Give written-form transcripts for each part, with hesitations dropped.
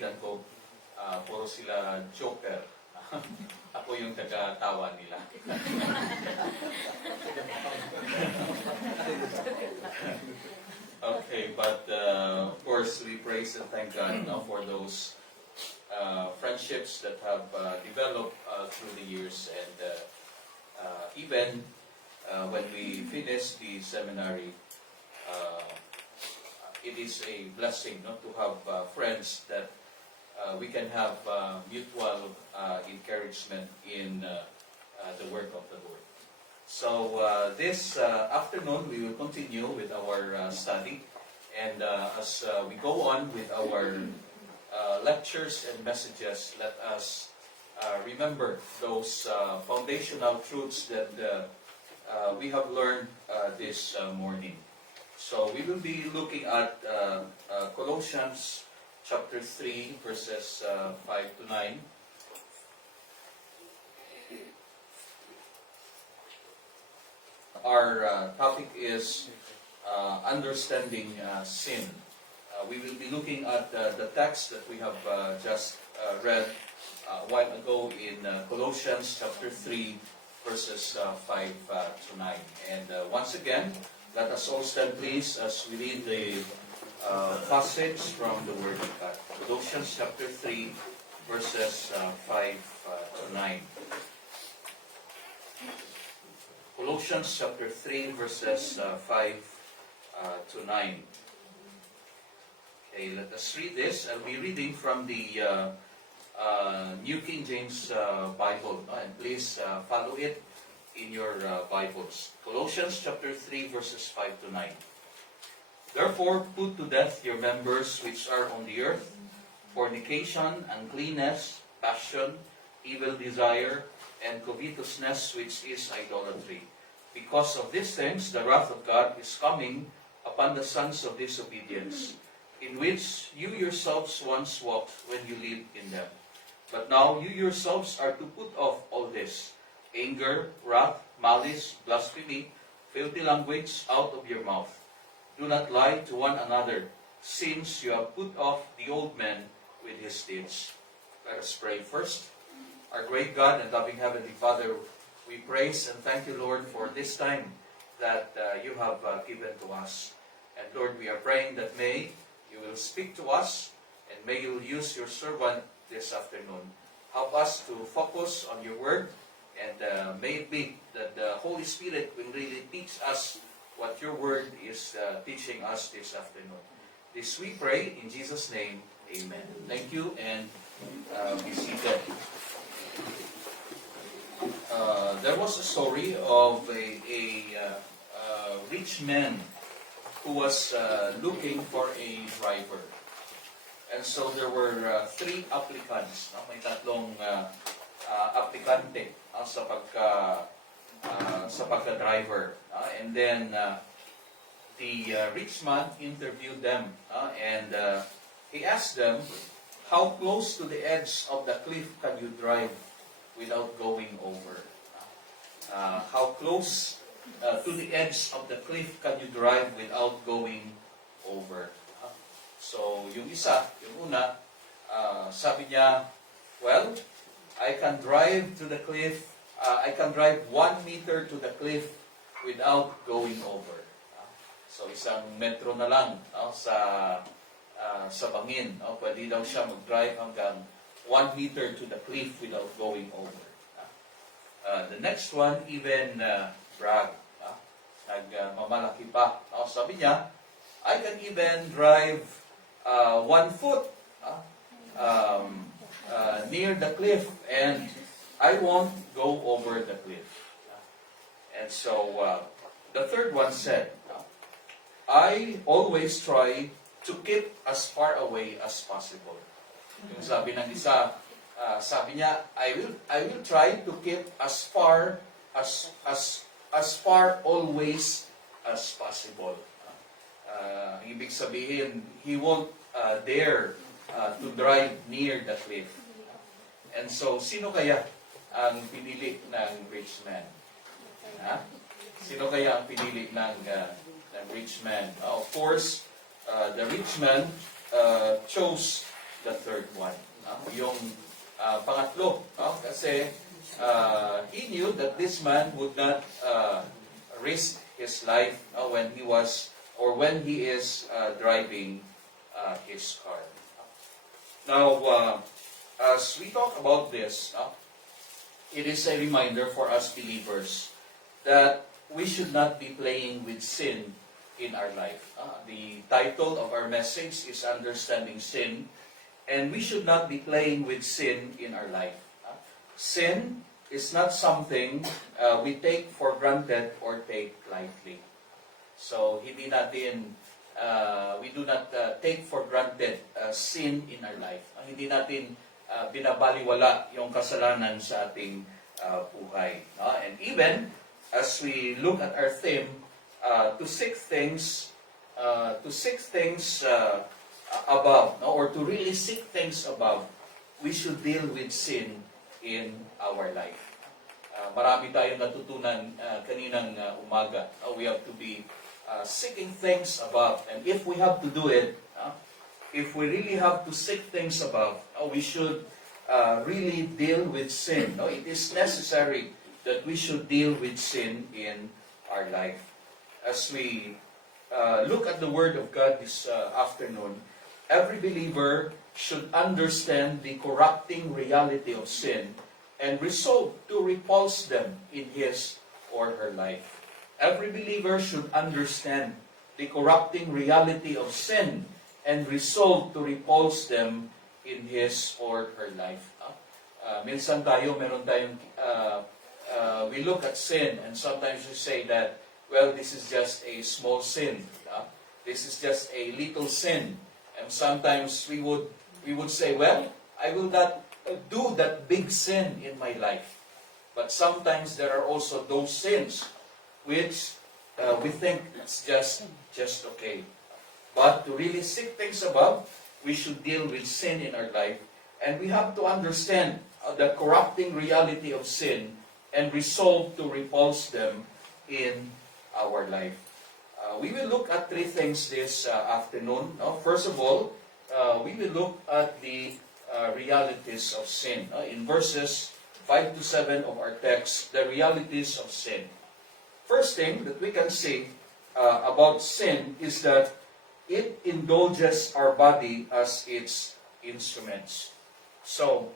kaibigan ko, puro sila joker. Ako yung taga-tawa nila. Okay, but of course we praise and thank God for those friendships that have developed through the years, and even when we finish the seminary, it is a blessing to have friends that we can have mutual encouragement in the work of the Lord. So this afternoon we will continue with our study, and as we go on with our lectures and messages, let us remember those foundational truths that we have learned this morning. So we will be looking at Colossians chapter 3, verses 5 to 9. Our topic is understanding sin. We will be looking at the text that we have just read a while ago in Colossians chapter 3, verses 5 to 9. And once again, let us all stand please as we read the passage from the Word of God. Colossians chapter 3, verses 5 to 9. Colossians chapter 3, verses 5 to 9. Okay, let us read this. I'll be reading from the New King James Bible. And please follow it in your Bibles. Colossians chapter 3, verses 5 to 9. Therefore, put to death your members which are on the earth, fornication, uncleanness, passion, evil desire, and covetousness, which is idolatry. Because of these things, the wrath of God is coming upon the sons of disobedience, in which you yourselves once walked when you lived in them. But now you yourselves are to put off all this: anger, wrath, malice, blasphemy, filthy language out of your mouth. Do not lie to one another, since you have put off the old man with his deeds. Let us pray first. Our great God and loving Heavenly Father, we praise and thank you, Lord, for this time that you have given to us. And Lord, we are praying that may you will speak to us, and may you use your servant this afternoon. Help us to focus on your word, and may it be that the Holy Spirit will really teach us what your word is teaching us this afternoon. This we pray in Jesus' name, amen. Thank you, and be seated. There was a story of a rich man who was looking for a driver. And so there were three applicants. May tatlong aplikante sa pagka-driver. And then the rich man interviewed them, and he asked them, how close to the edge of the cliff can you drive without going over? How close to the edge of the cliff can you drive without going over? So yung isa, yung una, sabi niya, well, I can drive to the cliff, I can drive 1 meter to the cliff without going over. So isang metro na lang sa bangin. Pwede daw siya mag-drive hanggang 1 meter to the cliff without going over. The next one, even brag. Nagmamalaki pa. Sabi niya, I can even drive 1 foot near the cliff, and I won't go over the cliff. And so the third one said, I always try to keep as far away as possible. Yung sabi ng isa, sabi niya, I will try to keep as far always as possible. Ibig sabihin, he won't dare to drive near the cliff. And so, sino kaya ang pinili ng rich man? Sino kaya ang pinili ng rich man? Of course, the rich man chose the third one. Yung pangatlo, kasi he knew that this man would not risk his life when he was or when he is driving his car. Now, as we talk about this, it is a reminder for us believers that we should not be playing with sin in our life. The title of our message is Understanding Sin, and we should not be playing with sin in our life. Sin is not something we take for granted or take lightly. So, we do not take for granted sin in our life. Hindi natin binabaliwala yung kasalanan sa ating buhay. And even as we look at our theme, to seek things above, or to really seek things above, we should deal with sin in our life. Marami tayong natutunan kaninang umaga. We have to be seeking things above. And if we have to do it, if we really have to seek things above, we should really deal with sin. It is necessary that we should deal with sin in our life. As we look at the Word of God this afternoon, every believer should understand the corrupting reality of sin and resolve to repulse them in his or her life. Every believer should understand the corrupting reality of sin and resolve to repulse them in his or her life. Minsan meron tayong, we look at sin and sometimes we say that, well, this is just a small sin. This is just a little sin. And sometimes we would say, well, I will not do that big sin in my life. But sometimes there are also those sins which we think it's just okay. But to really seek things above, we should deal with sin in our life. And we have to understand the corrupting reality of sin and resolve to repulse them in our life. We will look at three things this afternoon. First of all, we will look at the realities of sin. In verses 5 to 7 of our text, the realities of sin. First thing that we can see about sin is that it indulges our body as its instruments. So,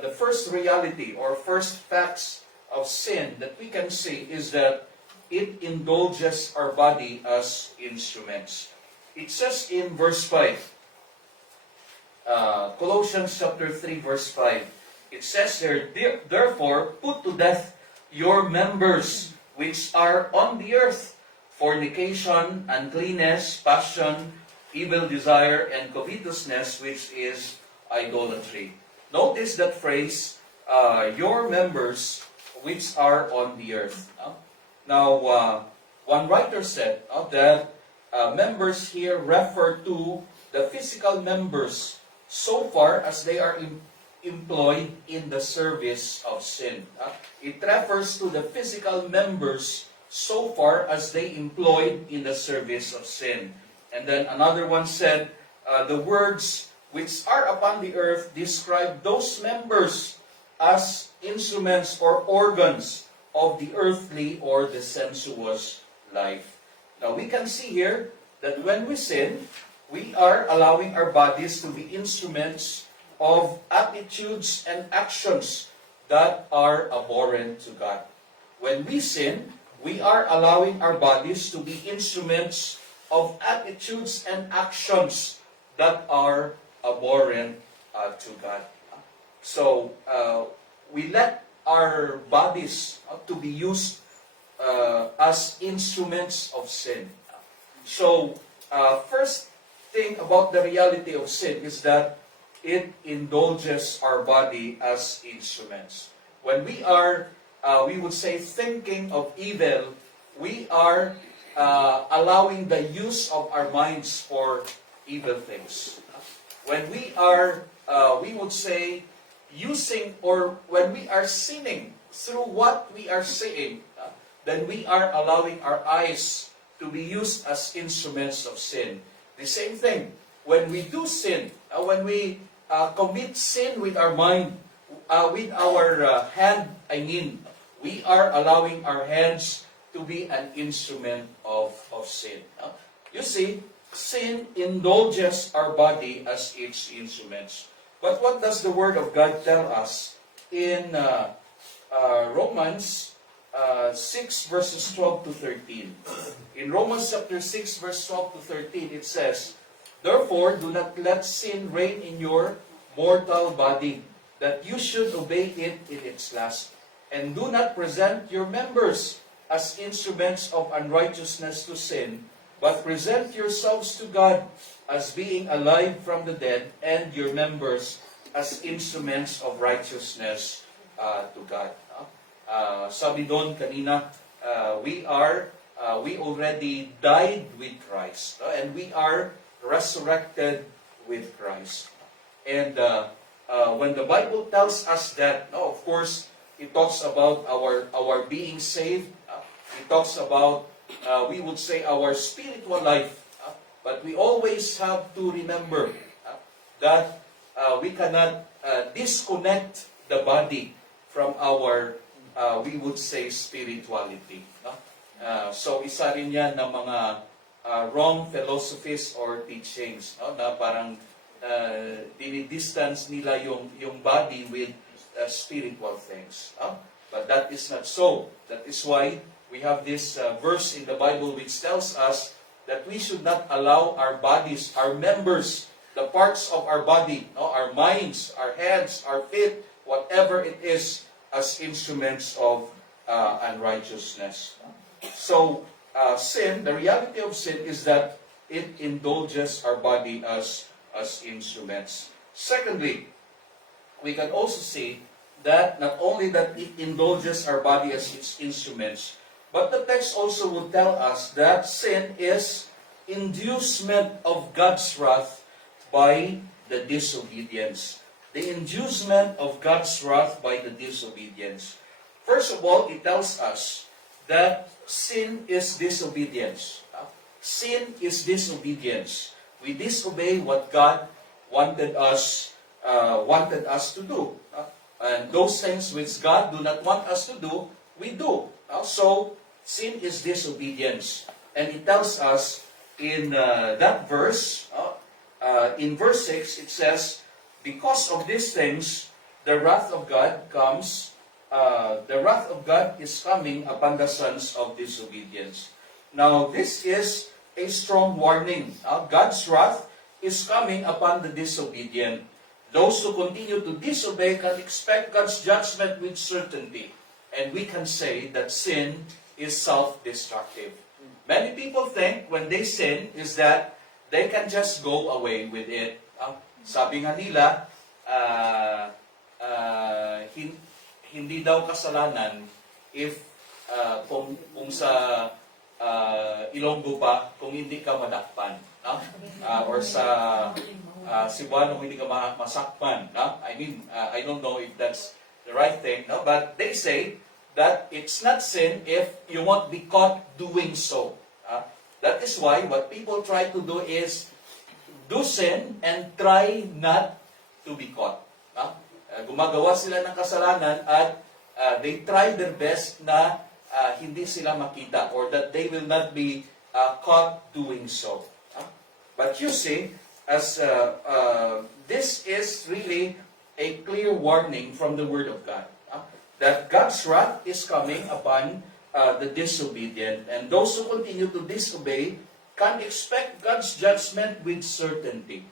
the first reality or first facts of sin that we can see is that it indulges our body as instruments. It says in verse 5, Colossians chapter 3 verse 5, it says here, therefore put to death your members which are on the earth, fornication, uncleanness, passion, evil desire, and covetousness, which is idolatry. Notice that phrase, your members which are on the earth. Now, one writer said that members here refer to the physical members so far as they are employed in the service of sin. It refers to the physical members so far as they employed in the service of sin. And then another one said, the words which are upon the earth describe those members as instruments or organs of the earthly or the sensuous life. Now we can see here that when we sin, we are allowing our bodies to be instruments of attitudes and actions that are abhorrent to God. When we sin, we are allowing our bodies to be instruments of attitudes and actions that are abhorrent to God. So, we let our bodies to be used as instruments of sin. So, first thing about the reality of sin is that it indulges our body as instruments. When we are, we would say, thinking of evil, we are allowing the use of our minds for evil things. When we are, we would say, using, or when we are sinning through what we are saying, then we are allowing our eyes to be used as instruments of sin. The same thing, when we do sin, when we commit sin with our mind, with our hand, we are allowing our hands to be an instrument of sin. You see, sin indulges our body as its instruments. But what does the Word of God tell us in Romans 6 verses 12 to 13? In Romans chapter 6 verse 12 to 13, it says, "Therefore, do not let sin reign in your mortal body, that you should obey it in its lust. And do not present your members as instruments of unrighteousness to sin, but present yourselves to God as being alive from the dead, and your members as instruments of righteousness to God." Sabi doon kanina, we already died with Christ, and we are resurrected with Christ. And when the Bible tells us that, of course, it talks about our being saved. It talks about, we would say, our spiritual life. But we always have to remember that we cannot disconnect the body from our, we would say, spirituality. So isa rin yan ng mga wrong philosophies or teachings, na parang dinidistance nila yung body with spiritual things. But that is not so. That is why we have this verse in the Bible which tells us that we should not allow our bodies, our members, the parts of our body, our minds, our heads, our feet, whatever it is, as instruments of unrighteousness. So, sin, the reality of sin is that it indulges our body as instruments. Secondly, we can also see that not only that it indulges our body as its instruments, but the text also will tell us that sin is inducement of God's wrath by the disobedience. The inducement of God's wrath by the disobedience. First of all, it tells us that sin is disobedience. Sin is disobedience. We disobey what God wanted us to do. And those things which God do not want us to do, we do. So, sin is disobedience. And it tells us in that verse, in verse 6, it says, "Because of these things, the wrath of God is coming upon the sons of disobedience." Now, this is a strong warning. God's wrath is coming upon the disobedient. Those who continue to disobey can expect God's judgment with certainty. And we can say that sin is self-destructive. Many people think when they sin is that they can just go away with it. Sabi nga nila, hindi daw kasalanan if kung sa Ilonggo pa, kung hindi ka madakpan. Or sa Cebuano, kung hindi ka masakpan. I don't know if that's the right thing. But they say that it's not sin if you won't be caught doing so. That is why what people try to do is do sin and try not to be caught. Gumagawa sila ng kasalanan at they try their best na hindi sila makita or that they will not be caught doing so. But you see, as this is really a clear warning from the Word of God, that God's wrath is coming upon the disobedient, and those who continue to disobey can expect God's judgment with certainty.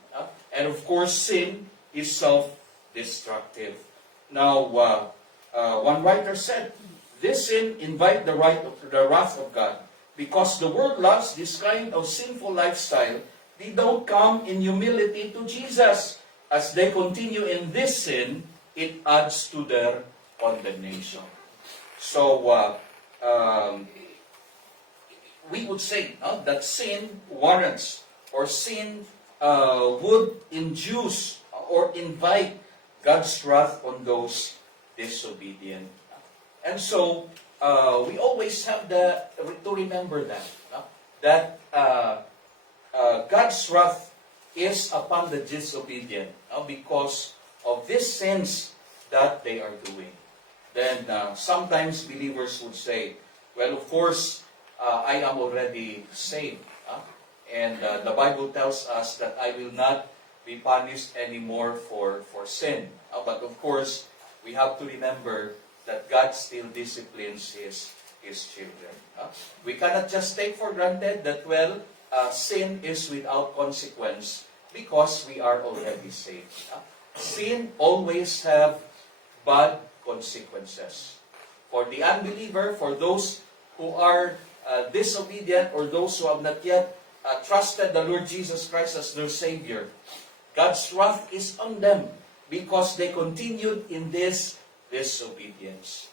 And of course, sin is self-destructive. Now, one writer said, "This sin invite the wrath of God, because the world loves this kind of sinful lifestyle. They don't come in humility to Jesus. As they continue in this sin, it adds to their condemnation." So, we would say that sin warrants, or sin would induce or invite God's wrath on those disobedient. And so, we always have to remember that God's wrath is upon the disobedient because of these sins that they are doing. Then sometimes believers would say, well, of course, I am already saved. And the Bible tells us that I will not be punished anymore for sin. But of course, we have to remember that God still disciplines His children. We cannot just take for granted that, well, sin is without consequence because we are already saved. Sin always have bad consequences. For the unbeliever, for those who are disobedient or those who have not yet trusted the Lord Jesus Christ as their Savior, God's wrath is on them because they continued in this disobedience.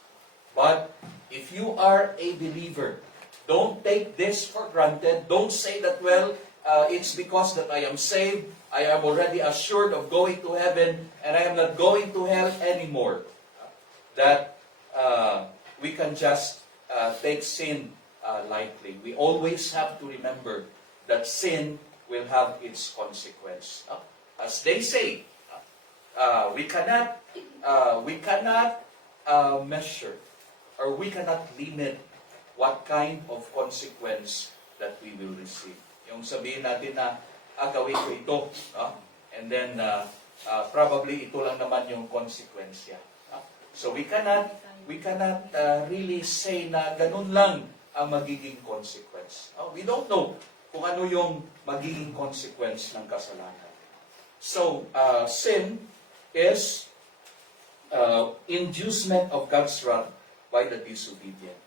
But if you are a believer, don't take this for granted. Don't say that, well, it's because that I am saved, I am already assured of going to heaven, and I am not going to hell anymore. That we can just take sin lightly. We always have to remember that sin will have its consequence. As they say, we cannot measure or we cannot limit what kind of consequence that we will receive. Yung sabihin natin na, gawin ko ito, and then probably ito lang naman yung consequence. So we cannot really say na ganun lang ang magiging consequence. We don't know kung ano yung magiging consequence ng kasalanan. So, sin is inducement of God's wrath by the disobedient.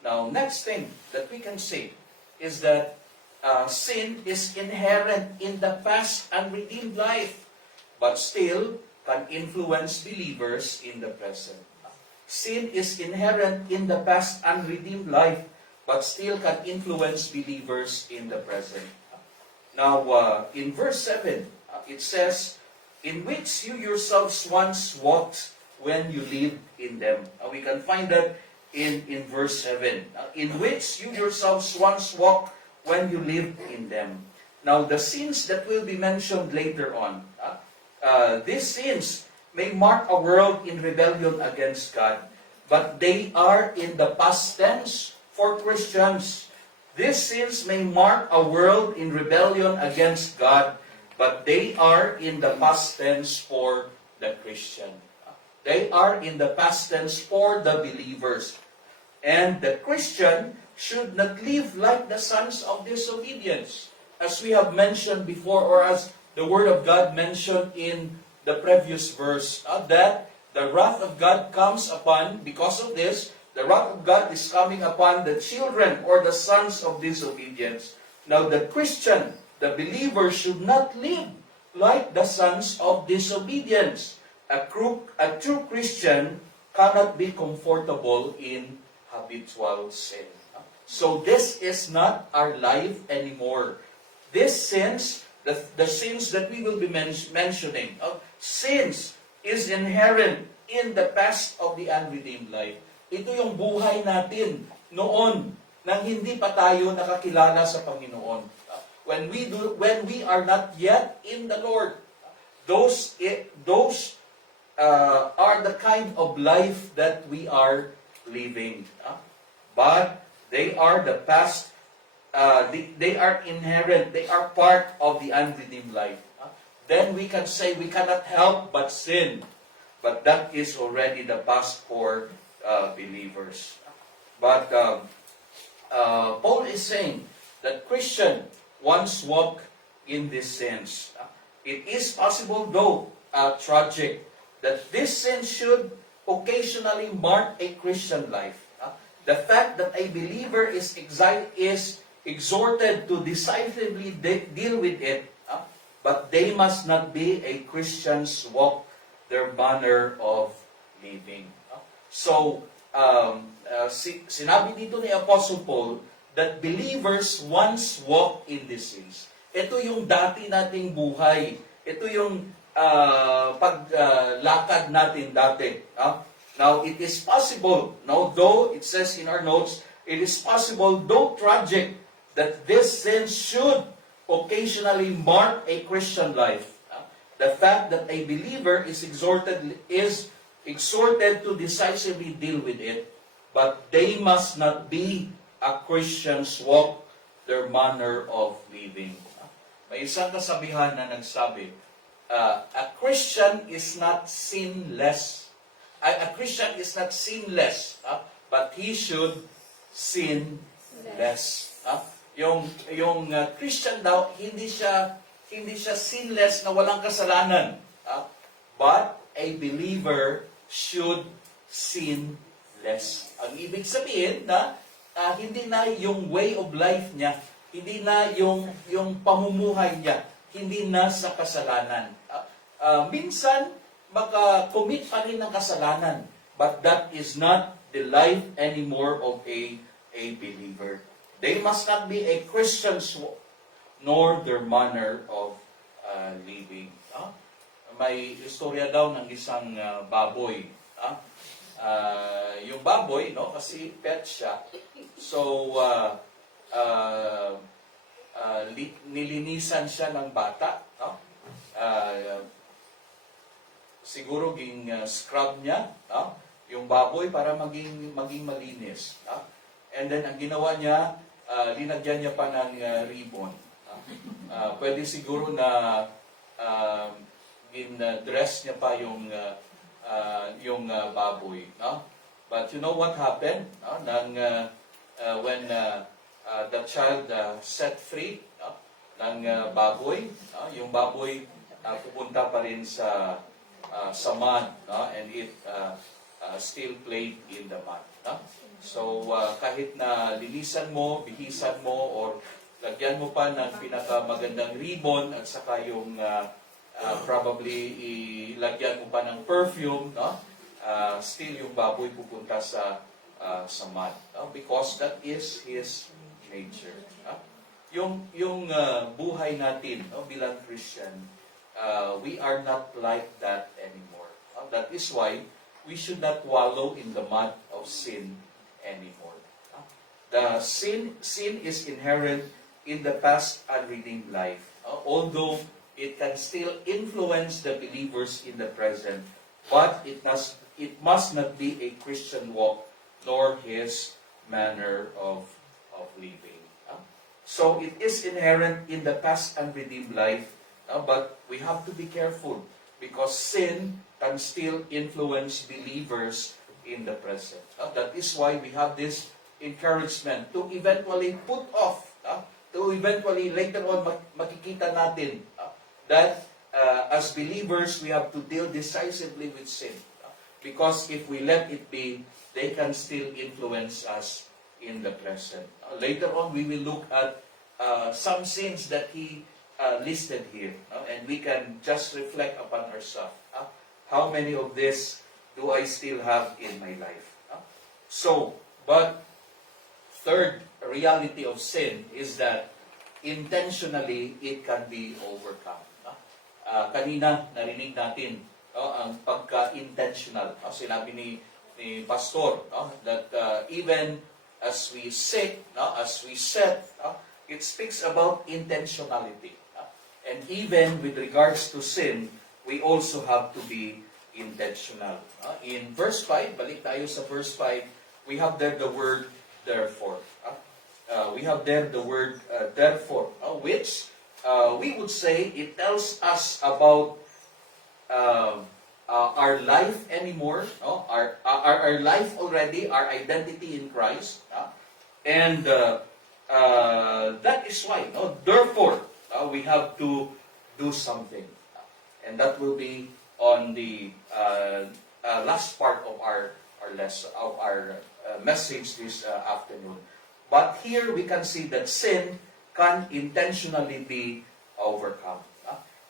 Now, next thing that we can say is that sin is inherent in the past unredeemed life, but still can influence believers in the present. Sin is inherent in the past unredeemed life, but still can influence believers in the present. Now, in verse 7, it says, in which you yourselves once walked when you lived in them. We can find that in verse 7. In which you yourselves once walked when you lived in them. Now, the sins that will be mentioned later on, these sins may mark a world in rebellion against God, but they are in the past tense for Christians. These sins may mark a world in rebellion against God, but they are in the past tense for the Christian. They are in the past tense for the believers. And the Christian should not live like the sons of disobedience. As we have mentioned before, or as the Word of God mentioned in the previous verse, that the wrath of God comes upon, because of this, the wrath of God is coming upon the children or the sons of disobedience. Now the Christian, the believer, should not live like the sons of disobedience. A true Christian cannot be comfortable in habitual sin. So this is not our life anymore. These sins, the sins that we will be mentioning, sins is inherent in the past of the unredeemed life. Ito yung buhay natin noon nang hindi pa tayo nakakilala sa Panginoon. When we are not yet in the Lord, those are the kind of life that we are living. But they are the past. They are inherent. They are part of the unredeemed life. Then we can say we cannot help but sin. But that is already the past for believers. But Paul is saying that Christian once walked in this sense. It is possible, though tragic, that this sin should occasionally mark a Christian life. The fact that a believer is exhorted to decisively deal with it, but they must not be a Christian's walk, their manner of living. So, sinabi dito ni Apostle Paul that believers once walked in these sins. Ito yung dati nating buhay. Ito yung paglakad natin dati. Now, it is possible, though it says in our notes, it is possible, though tragic, that this sin should occasionally mark a Christian life. The fact that a believer is exhorted to decisively deal with it, but they must not be a Christian's walk, their manner of living. May isang kasabihan na nagsabi, a Christian is not sinless. A Christian is not sinless, but he should sin less. Yung Christian daw, hindi siya sinless na walang kasalanan. But a believer should sin less. Ang ibig sabihin na hindi na yung way of life niya, hindi na yung pamumuhay niya, hindi na sa kasalanan. Minsan, maka-commit pa rin ng kasalanan, but that is not the life anymore of a believer. They must not be a Christian's walk, nor their manner of living. May istorya daw ng isang baboy. Yung baboy, no, kasi pet siya. So, nilinisan siya ng bata. No? Siguro scrub niya yung baboy para maging malinis. And then, ang ginawa niya, linagyan niya pa ng ribbon. Pwede siguro na dress niya pa yung baboy. But you know what happened? When the child set free ng baboy, yung baboy pupunta pa rin sa mud, and it still played in the mud. So kahit na linisan mo, bihisan mo, or lagyan mo pa ng pinakamagandang ribbon at saka yung probably ilagyan mo pa ng perfume, still yung baboy pupunta sa mud, because that is his nature. Yung buhay natin bilang Christian, we are not like that anymore. That is why we should not wallow in the mud of sin anymore. The sin is inherent in the past unredeemed life, although it can still influence the believers in the present, but it must not be a Christian walk, nor his manner of living. So it is inherent in the past unredeemed life, but we have to be careful because sin can still influence believers in the present. That is why we have this encouragement to eventually put off, to eventually later on makikita natin that as believers we have to deal decisively with sin. Because if we let it be, they can still influence us in the present. Later on, we will look at some sins that he listed here. And we can just reflect upon ourselves. How many of this do I still have in my life? But third reality of sin is that intentionally it can be overcome. Kanina, narinig natin ang pagka-intentional. Sinabi ni Pastor that even as we sit, as we set, it speaks about intentionality. And even with regards to sin, we also have to be intentional. In verse 5, balik tayo sa verse 5, we have there the word therefore. We have there the word therefore, which we would say it tells us about our life anymore, our life already, our identity in Christ, and that is why, therefore, we have to do something, and that will be on the last part of our lesson, of our message this afternoon. But here we can see that sin can intentionally be overcome.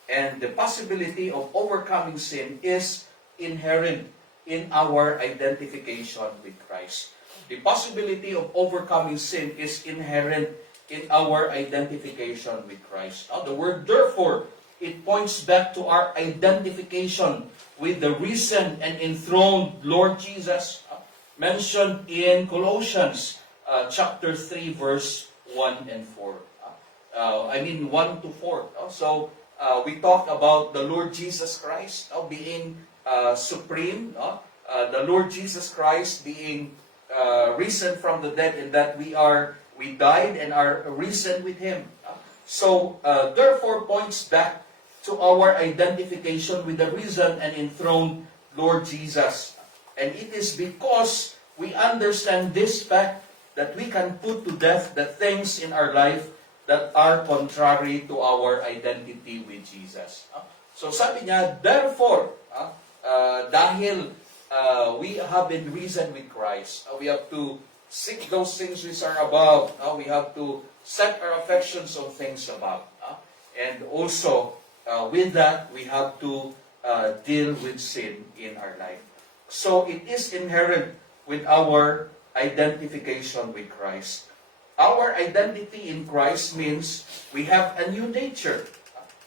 And the possibility of overcoming sin is inherent in our identification with Christ. The possibility of overcoming sin is inherent in our identification with Christ. Now, the word therefore, it points back to our identification with the risen and enthroned Lord Jesus, mentioned in Colossians chapter 3, verse 1 and 4. 1 to 4. So, we talk about the Lord Jesus Christ being supreme. The Lord Jesus Christ being risen from the dead, and that we died and are risen with Him. So, therefore points back to our identification with the risen and enthroned Lord Jesus. And it is because we understand this fact that we can put to death the things in our life that are contrary to our identity with Jesus. So sabi niya, therefore, dahil we have been risen with Christ, we have to seek those things which are above. We have to set our affections on things above. And also, with that, we have to deal with sin in our life. So it is inherent with our identification with Christ. Our identity in Christ means we have a new nature.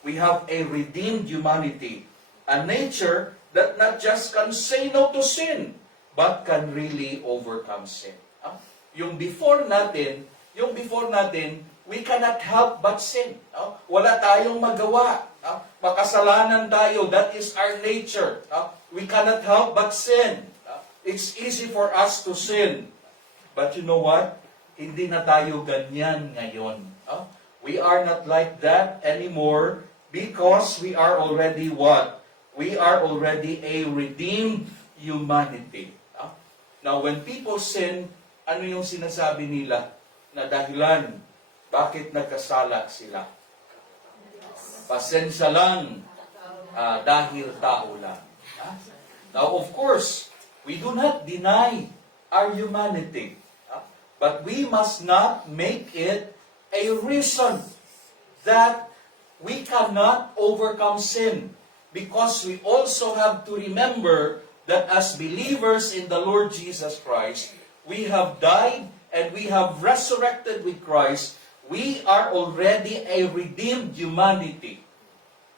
We have a redeemed humanity. A nature that not just can say no to sin, but can really overcome sin. Yung before natin, we cannot help but sin. Wala tayong magawa. Makasalanan tayo. That is our nature. We cannot help but sin. It's easy for us to sin. But you know what? Hindi na tayo ganyan ngayon. We are not like that anymore because we are already what? We are already a redeemed humanity. Now, when people sin, ano yung sinasabi nila na dahilan bakit nagkasala sila? Pasensya lang dahil tao lang. Now, of course, we do not deny our humanity. But we must not make it a reason that we cannot overcome sin. Because we also have to remember that as believers in the Lord Jesus Christ, we have died and we have resurrected with Christ. We are already a redeemed humanity.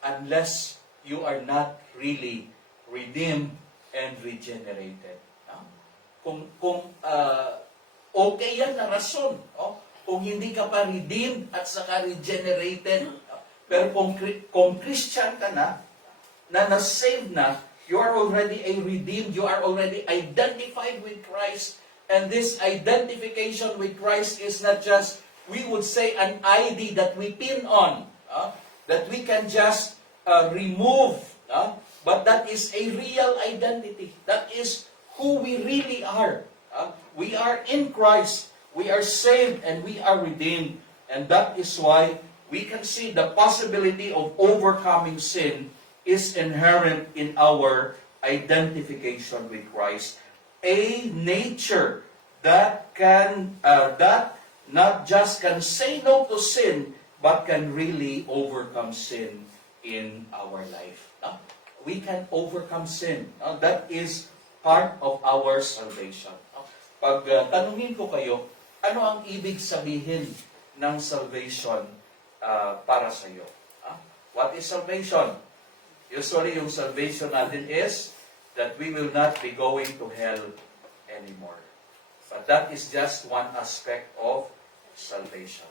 Unless you are not really redeemed and regenerated. Kung okay yan na rason. Kung hindi ka pa redeemed at saka regenerated, pero kung Christian ka na na-save na, you are already a redeemed, you are already identified with Christ, and this identification with Christ is not just, we would say, an ID that we pin on, that we can just remove, but that is a real identity. That is who we really are. We are in Christ, we are saved, and we are redeemed. And that is why we can see the possibility of overcoming sin is inherent in our identification with Christ. A nature that not just can say no to sin, but can really overcome sin in our life. We can overcome sin. That is part of our salvation. Pag tanungin ko kayo, ano ang ibig sabihin ng salvation para sa iyo? What is salvation? Usually, yung salvation natin is that we will not be going to hell anymore. But that is just one aspect of salvation.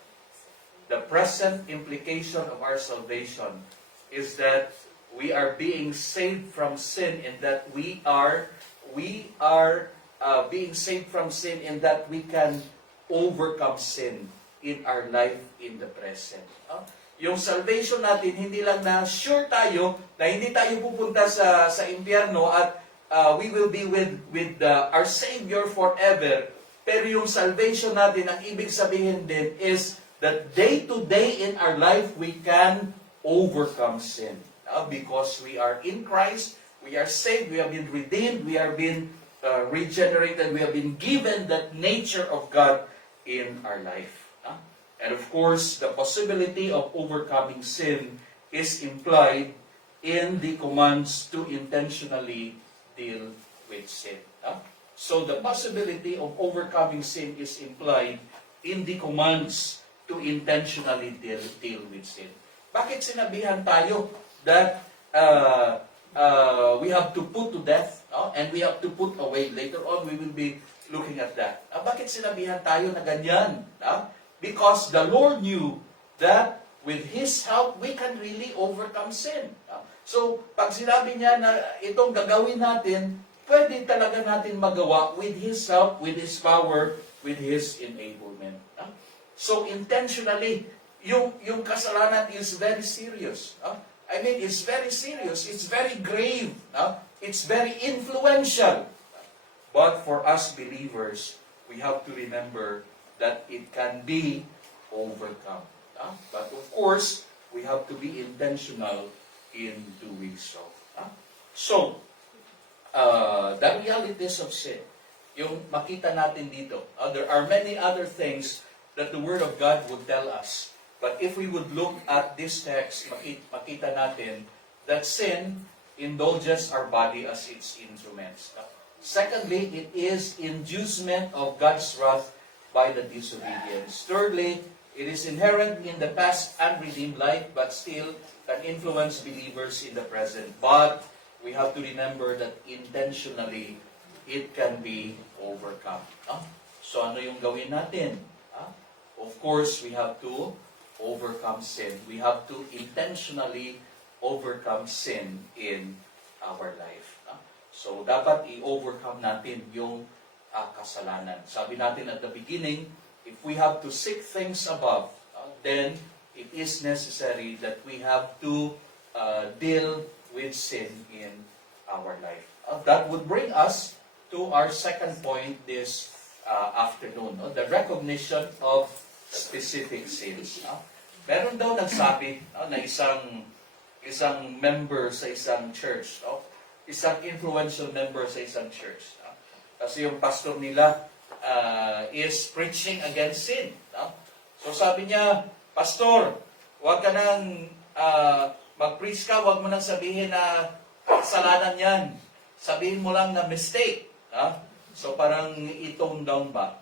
The present implication of our salvation is that we are being saved from sin, and that we are being saved from sin, and that we can overcome sin in our life in the present. Yung salvation natin, hindi lang na sure tayo na hindi tayo pupunta sa impyerno at we will be with our Savior forever. Pero yung salvation natin, ang ibig sabihin din is that day to day in our life, we can overcome sin. Because we are in Christ, we are saved, we have been redeemed, we have been regenerated, we have been given that nature of God in our life. And of course, the possibility of overcoming sin is implied in the commands to intentionally deal with sin. So the possibility of overcoming sin is implied in the commands to intentionally deal with sin. Bakit sinabihan tayo that we have to put to death and we have to put away? Later on, we will be looking at that. Bakit sinabihan tayo na ganyan? Because the Lord knew that with His help, we can really overcome sin. So, pag sinabi niya na itong gagawin natin, pwede talaga natin magawa with His help, with His power, with His enablement. So, intentionally, yung kasalanan is very serious. I mean, it's very serious. It's very grave. It's very influential. But for us believers, we have to remember that it can be overcome. But of course, we have to be intentional in doing so. So, the realities of sin, yung makita natin dito, there are many other things that the Word of God would tell us. But if we would look at this text, makita natin that sin indulges our body as its instruments. Secondly, it is inducement of God's wrath by the disobedience. Thirdly, it is inherent in the past unredeemed life, but still can influence believers in the present. But we have to remember that intentionally, it can be overcome. So ano yung gawin natin? Of course, we have to overcome sin. We have to intentionally overcome sin in our life. So, dapat i-overcome natin yung kasalanan. Sabi natin at the beginning, if we have to seek things above, then it is necessary that we have to deal with sin in our life. That would bring us to our second point this afternoon, the recognition of specific sins. Meron daw nagsabi na isang member sa isang church, isang influential member sa isang church. Kasi yung pastor nila is preaching against sin. So sabi niya, Pastor, huwag ka nang mag-preach ka, huwag mo nang sabihin na kasalanan yan. Sabihin mo lang na mistake. So parang i-tone down ba?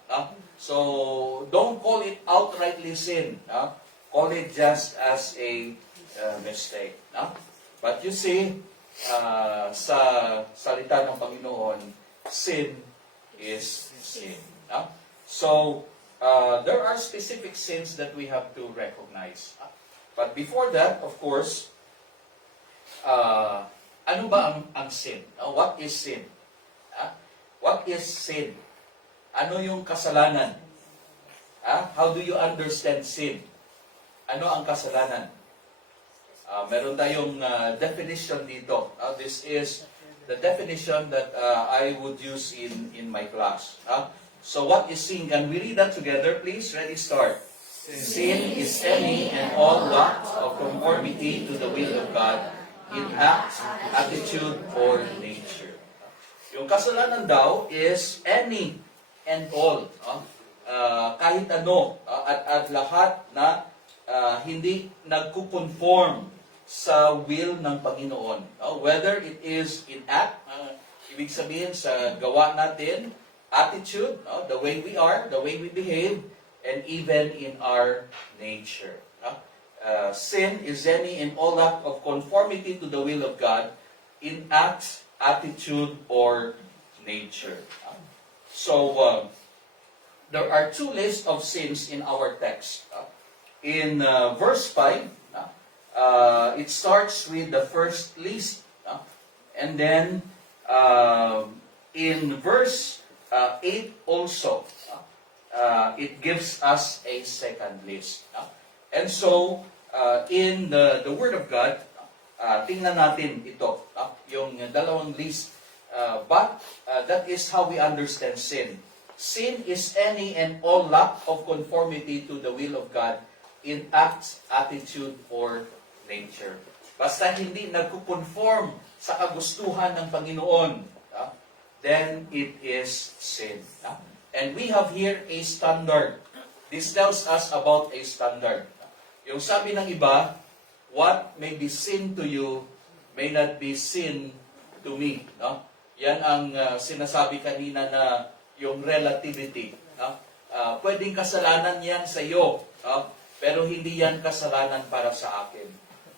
So don't call it outrightly sin. Call it just as a mistake. But you see, sa salita ng Panginoon, sin is sin. So, there are specific sins that we have to recognize. But before that, of course, ano ba ang sin? What is sin? What is sin? Ano yung kasalanan? How do you understand sin? Ano ang kasalanan? Meron tayong definition dito. This is the definition that I would use in my class. So what is sin? Can we read that together, please? Ready, start. Sin is any and all lack of conformity to the will of God in act, attitude, or nature. Yung kasalanan daw is any and all. Kahit ano at lahat na hindi nagkukonform sa will ng Panginoon. Whether it is in act, ibig sabihin sa gawa natin, attitude, the way we are, the way we behave, and even in our nature. Sin is any and all act of conformity to the will of God in act, attitude, or nature. So, there are two lists of sins in our text. In verse 5, it starts with the first list. And then, in verse 8 also, it gives us a second list. And so, in the Word of God, tingnan natin ito, yung dalawang list. But that is how we understand sin. Sin is any and all lack of conformity to the will of God in act, attitude, or nature. Basta hindi nagkukonform sa kagustuhan ng Panginoon, then it is sin. And we have here a standard. This tells us about a standard. Yung sabi ng iba, what may be sin to you may not be sin to me. Yan ang sinasabi kanina na yung relativity. Pwedeng kasalanan yan sa iyo, pero hindi yan kasalanan para sa akin.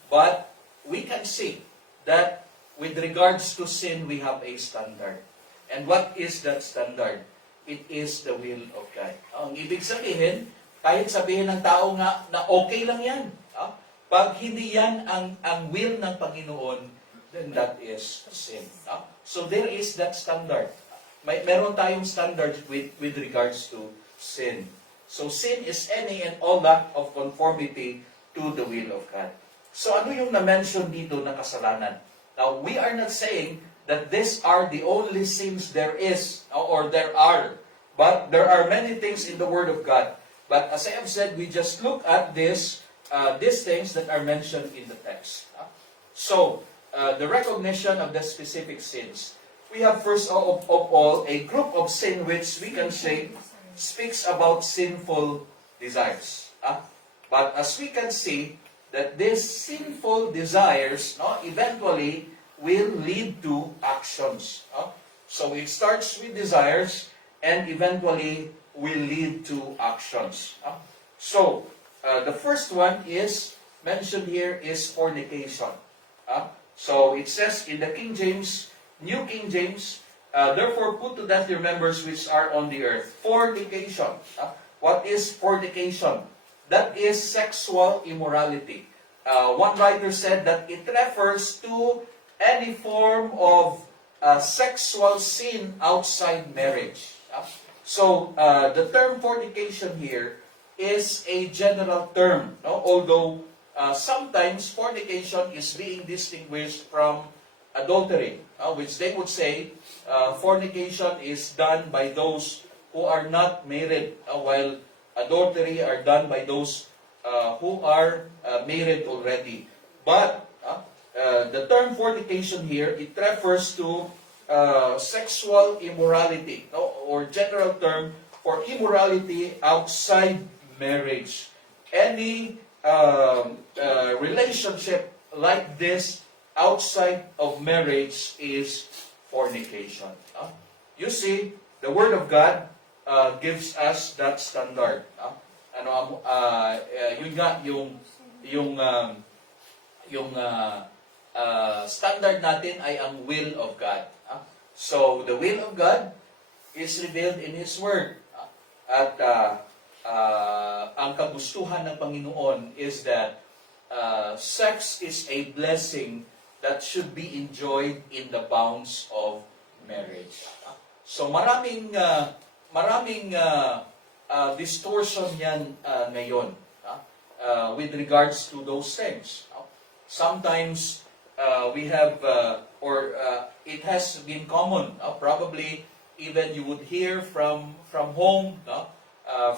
But we can see that with regards to sin, we have a standard. And what is that standard? It is the will of God. Ang ibig sabihin, Kahit sabihin ng tao nga na okay lang yan. Pag hindi yan ang will ng Panginoon, then that is sin. So there is that standard. Meron tayong standard with regards to sin. So sin is any and all lack of conformity to the will of God. So ano yung na-mention dito na kasalanan? Now, we are not saying that these are the only sins there is or there are. But there are many things in the Word of God. But as I have said, we just look at these things that are mentioned in the text. So, the recognition of the specific sins. We have first of all a group of sin which we can say speaks about sinful desires. But as we can see, that these sinful desires eventually will lead to actions. So it starts with desires and eventually will lead to actions. So, the first one is, mentioned here, is fornication. So it says in the King James, New King James, therefore put to death your members which are on the earth. Fornication. What is fornication? That is sexual immorality. One writer said that it refers to any form of sexual sin outside marriage. So, the term fornication here is a general term. Although, sometimes fornication is being distinguished from adultery, which they would say fornication is done by those who are not married, while adultery are done by those who are married already. But the term fornication here, it refers to sexual immorality, or general term for immorality outside marriage. Any relationship like this outside of marriage is fornication. You see, the Word of God gives us that standard. Yun nga yung standard natin ay ang will of God. So the will of God is revealed in His Word. At ang kagustuhan ng Panginoon is that sex is a blessing that should be enjoyed in the bounds of marriage. So maraming distortion yan ngayon with regards to those things. Sometimes we have, it has been common, probably even you would hear from home,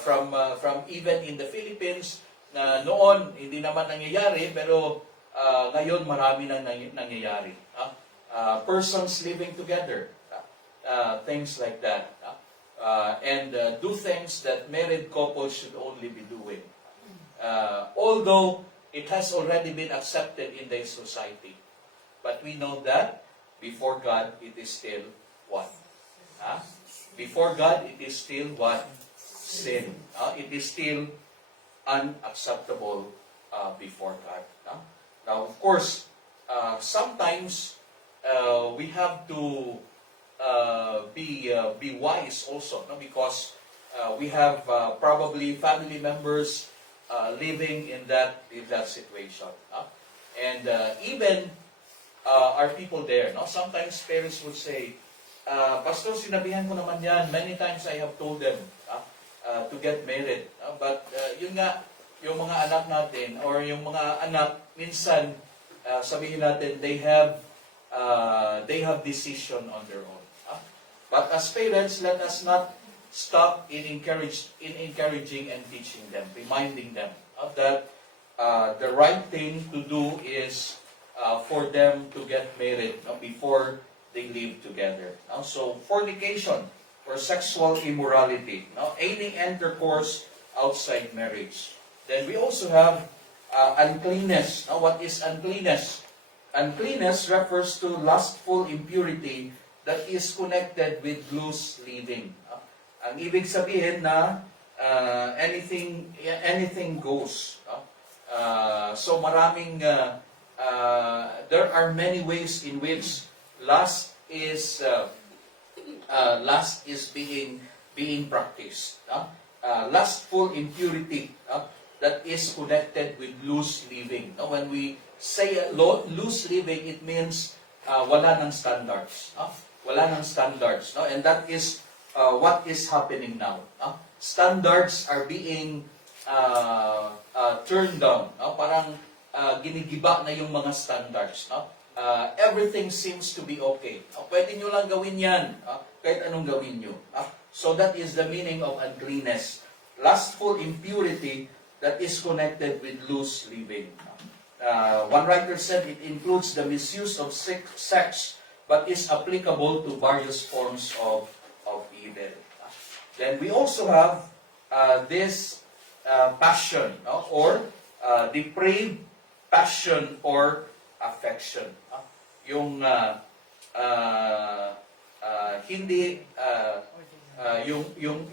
from even in the Philippines, na noon hindi naman nangyayari, pero ngayon marami nang nangyayari. Persons living together, things like that. And do things that married couples should only be doing. Although it has already been accepted in the society. But we know that before God, it is still what? Before God, it is still what? Sin. It is still unacceptable before God. Now, of course, sometimes we have to be wise also, because we have probably family members living in that situation, and even are people there. Sometimes parents would say, Pastor, sinabihan ko naman yan. Many times I have told them to get married. But yun nga, yung mga anak natin, or yung mga anak, minsan, sabihin natin, they have decision on their own. But as parents, let us not stop in encouraging and teaching them, reminding them that the right thing to do is for them to get married before they live together. So fornication or sexual immorality, any intercourse outside marriage. Then we also have uncleanness. What is uncleanness? Uncleanness refers to lustful impurity that is connected with loose living. Ang ibig sabihin na anything goes. So maraming there are many ways in which lust is being practiced. lustful impurity that is connected with loose living. No? When we say loose living, it means wala ng standards. Wala ng standards. No? And that is what is happening now. Standards are being turned down. No? Parang ginigiba na yung mga standards. No? Everything seems to be okay. Pwede nyo lang gawin yan. Kahit anong gawin nyo. So that is the meaning of uncleanness. Lustful impurity that is connected with loose living. One writer said it includes the misuse of sex, but is applicable to various forms of evil. Then we also have this passion, or depraved passion or affection. Yung hindi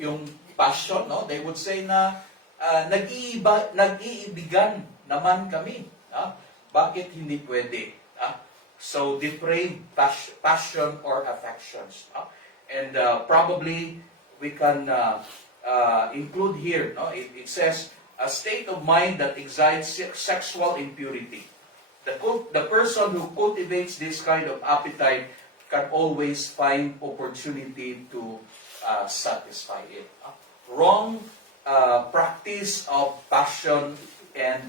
yung passion, no? They would say na nag-iibigan naman kami. Bakit hindi pwede? So depraved passion or affections. And probably we can include here, no? It says a state of mind that excites sexual impurity. The person who cultivates this kind of appetite can always find opportunity to satisfy it. Wrong practice of passion and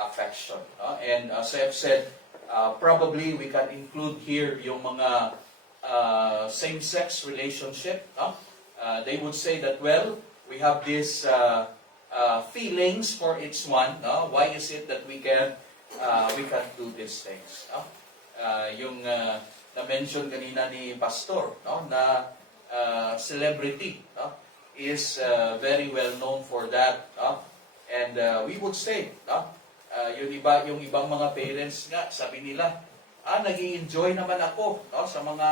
affection. And as I've said, probably we can include here yung mga same-sex relationship. They would say that, well, we have these feelings for each one. Why is it that we can't do these things? Yung na-mention kanina ni Pastor, na celebrity is very well known for that. And we would say, yung ibang mga parents nga, sabi nila, nag-i-enjoy naman ako sa mga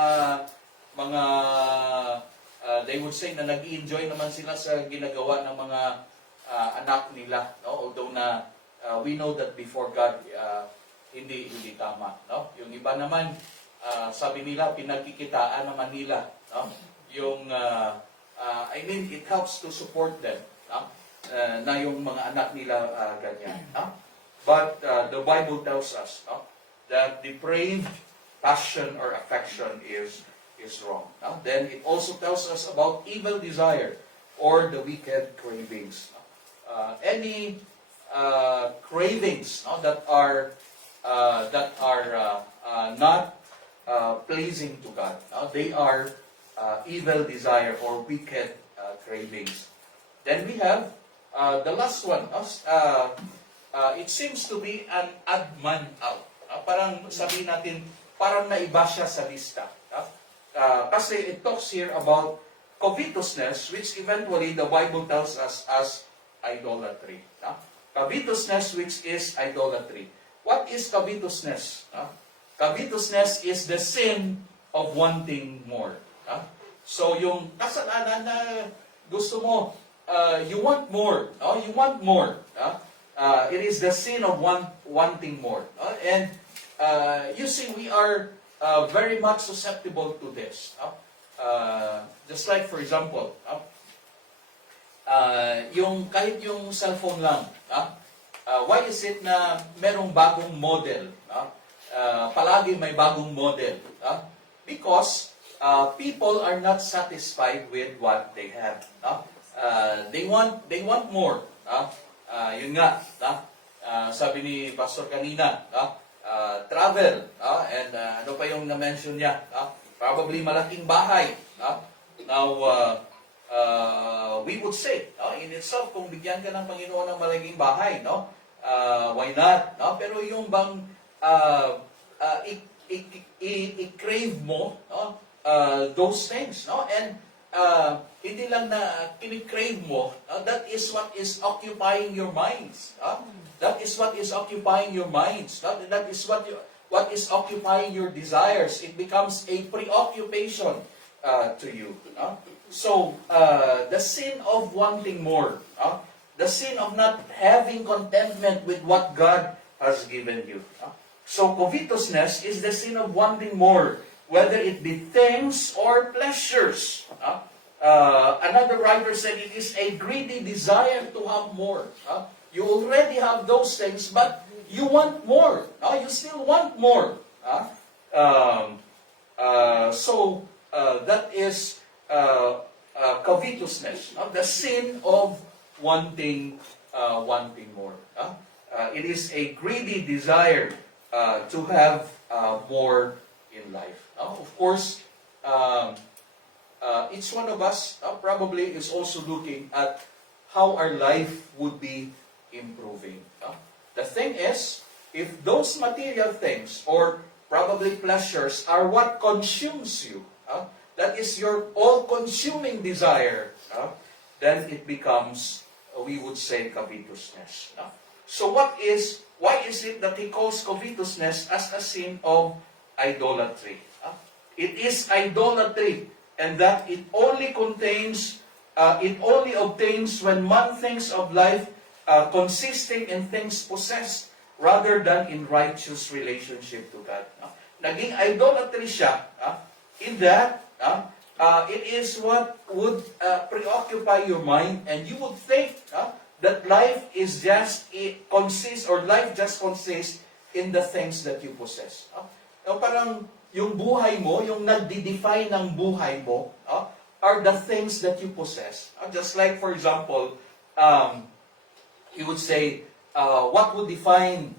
they would say na nag-i-enjoy naman sila sa ginagawa ng mga anak nila. Although na we know that before God, hindi tama. Yung iba naman, sabi nila, pinagkikitaan naman nila. Yung, I mean, it helps to support them. Na yung mga anak nila ganyan. But the Bible tells us that depraved passion or affection is wrong. Then it also tells us about evil desire or the wicked cravings. Any cravings that are not pleasing to God. They are evil desire or wicked cravings. Then we have the last one. It seems to be an odd man out. Parang sabihin natin, parang naiba siya sa lista. Kasi it talks here about covetousness, which eventually the Bible tells us as idolatry. Covetousness, which is idolatry. What is covetousness? Covetousness is the sin of wanting more. So yung kasalanan na gusto mo, you want more. You want more. It is the sin of wanting more. And you see, we are very much susceptible to this. Just like, for example, kahit yung cellphone lang. Why is it na merong bagong model? Palagi may bagong model. Because people are not satisfied with what they have. They want more. Yun nga, sabi ni Pastor kanina, travel, and ano pa yung na-mention niya? Probably malaking bahay. Now, we would say, in itself, kung bigyan ka ng Panginoon ng malaking bahay, why not? Pero yung bang i-crave mo those things, and hindi lang na kinikrave mo, that is what is occupying your minds. That is what is occupying your minds. That is what is occupying your desires. It becomes a preoccupation to you. So, the sin of wanting more, the sin of not having contentment with what God has given you. So, covetousness is the sin of wanting more, whether it be things or pleasures. Another writer said it is a greedy desire to have more. You already have those things, but you want more. You still want more. Um, that is covetousness, the sin of wanting more. It is a greedy desire to have more in life. Of course, each one of us probably is also looking at how our life would be improving. The thing is, if those material things or probably pleasures are what consumes you, that is your all-consuming desire, then it becomes, we would say, covetousness. So why is it that he calls covetousness as a sin of idolatry? It is idolatry, and that it only obtains when man thinks of life consisting in things possessed rather than in righteous relationship to God. Naging idolatry siya in that it is what would preoccupy your mind, and you would think that life just consists in the things that you possess. Parang yung buhay mo, yung nagdi-define ng buhay mo, are the things that you possess. Just like, for example, you would say, what would define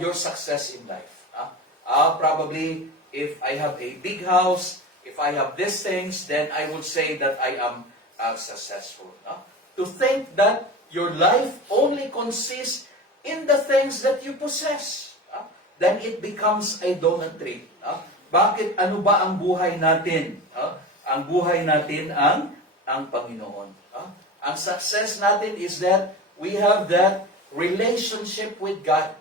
your success in life? Probably, if I have a big house, if I have these things, then I would say that I am successful. To think that your life only consists in the things that you possess, then it becomes idolatry. Bakit? Ano ba ang buhay natin? Ang buhay natin ang Panginoon. Ang success natin is that we have that relationship with God.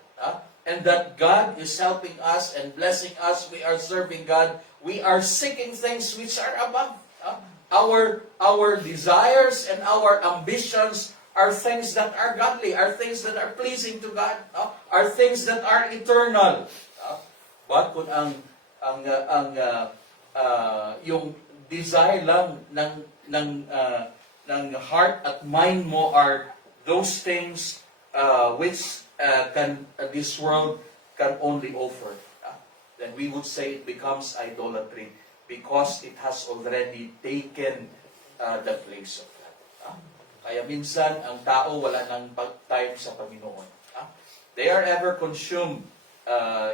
And that God is helping us and blessing us. We are serving God. We are seeking things which are above. Our desires and our ambitions are things that are godly, are things that are pleasing to God, are things that are eternal. But kung yung desire lang ng heart at mind mo are those things which this world can only offer, then we would say it becomes idolatry because it has already taken the place of God. Kaya minsan, ang tao wala nang time sa Panginoon. They are ever consumed.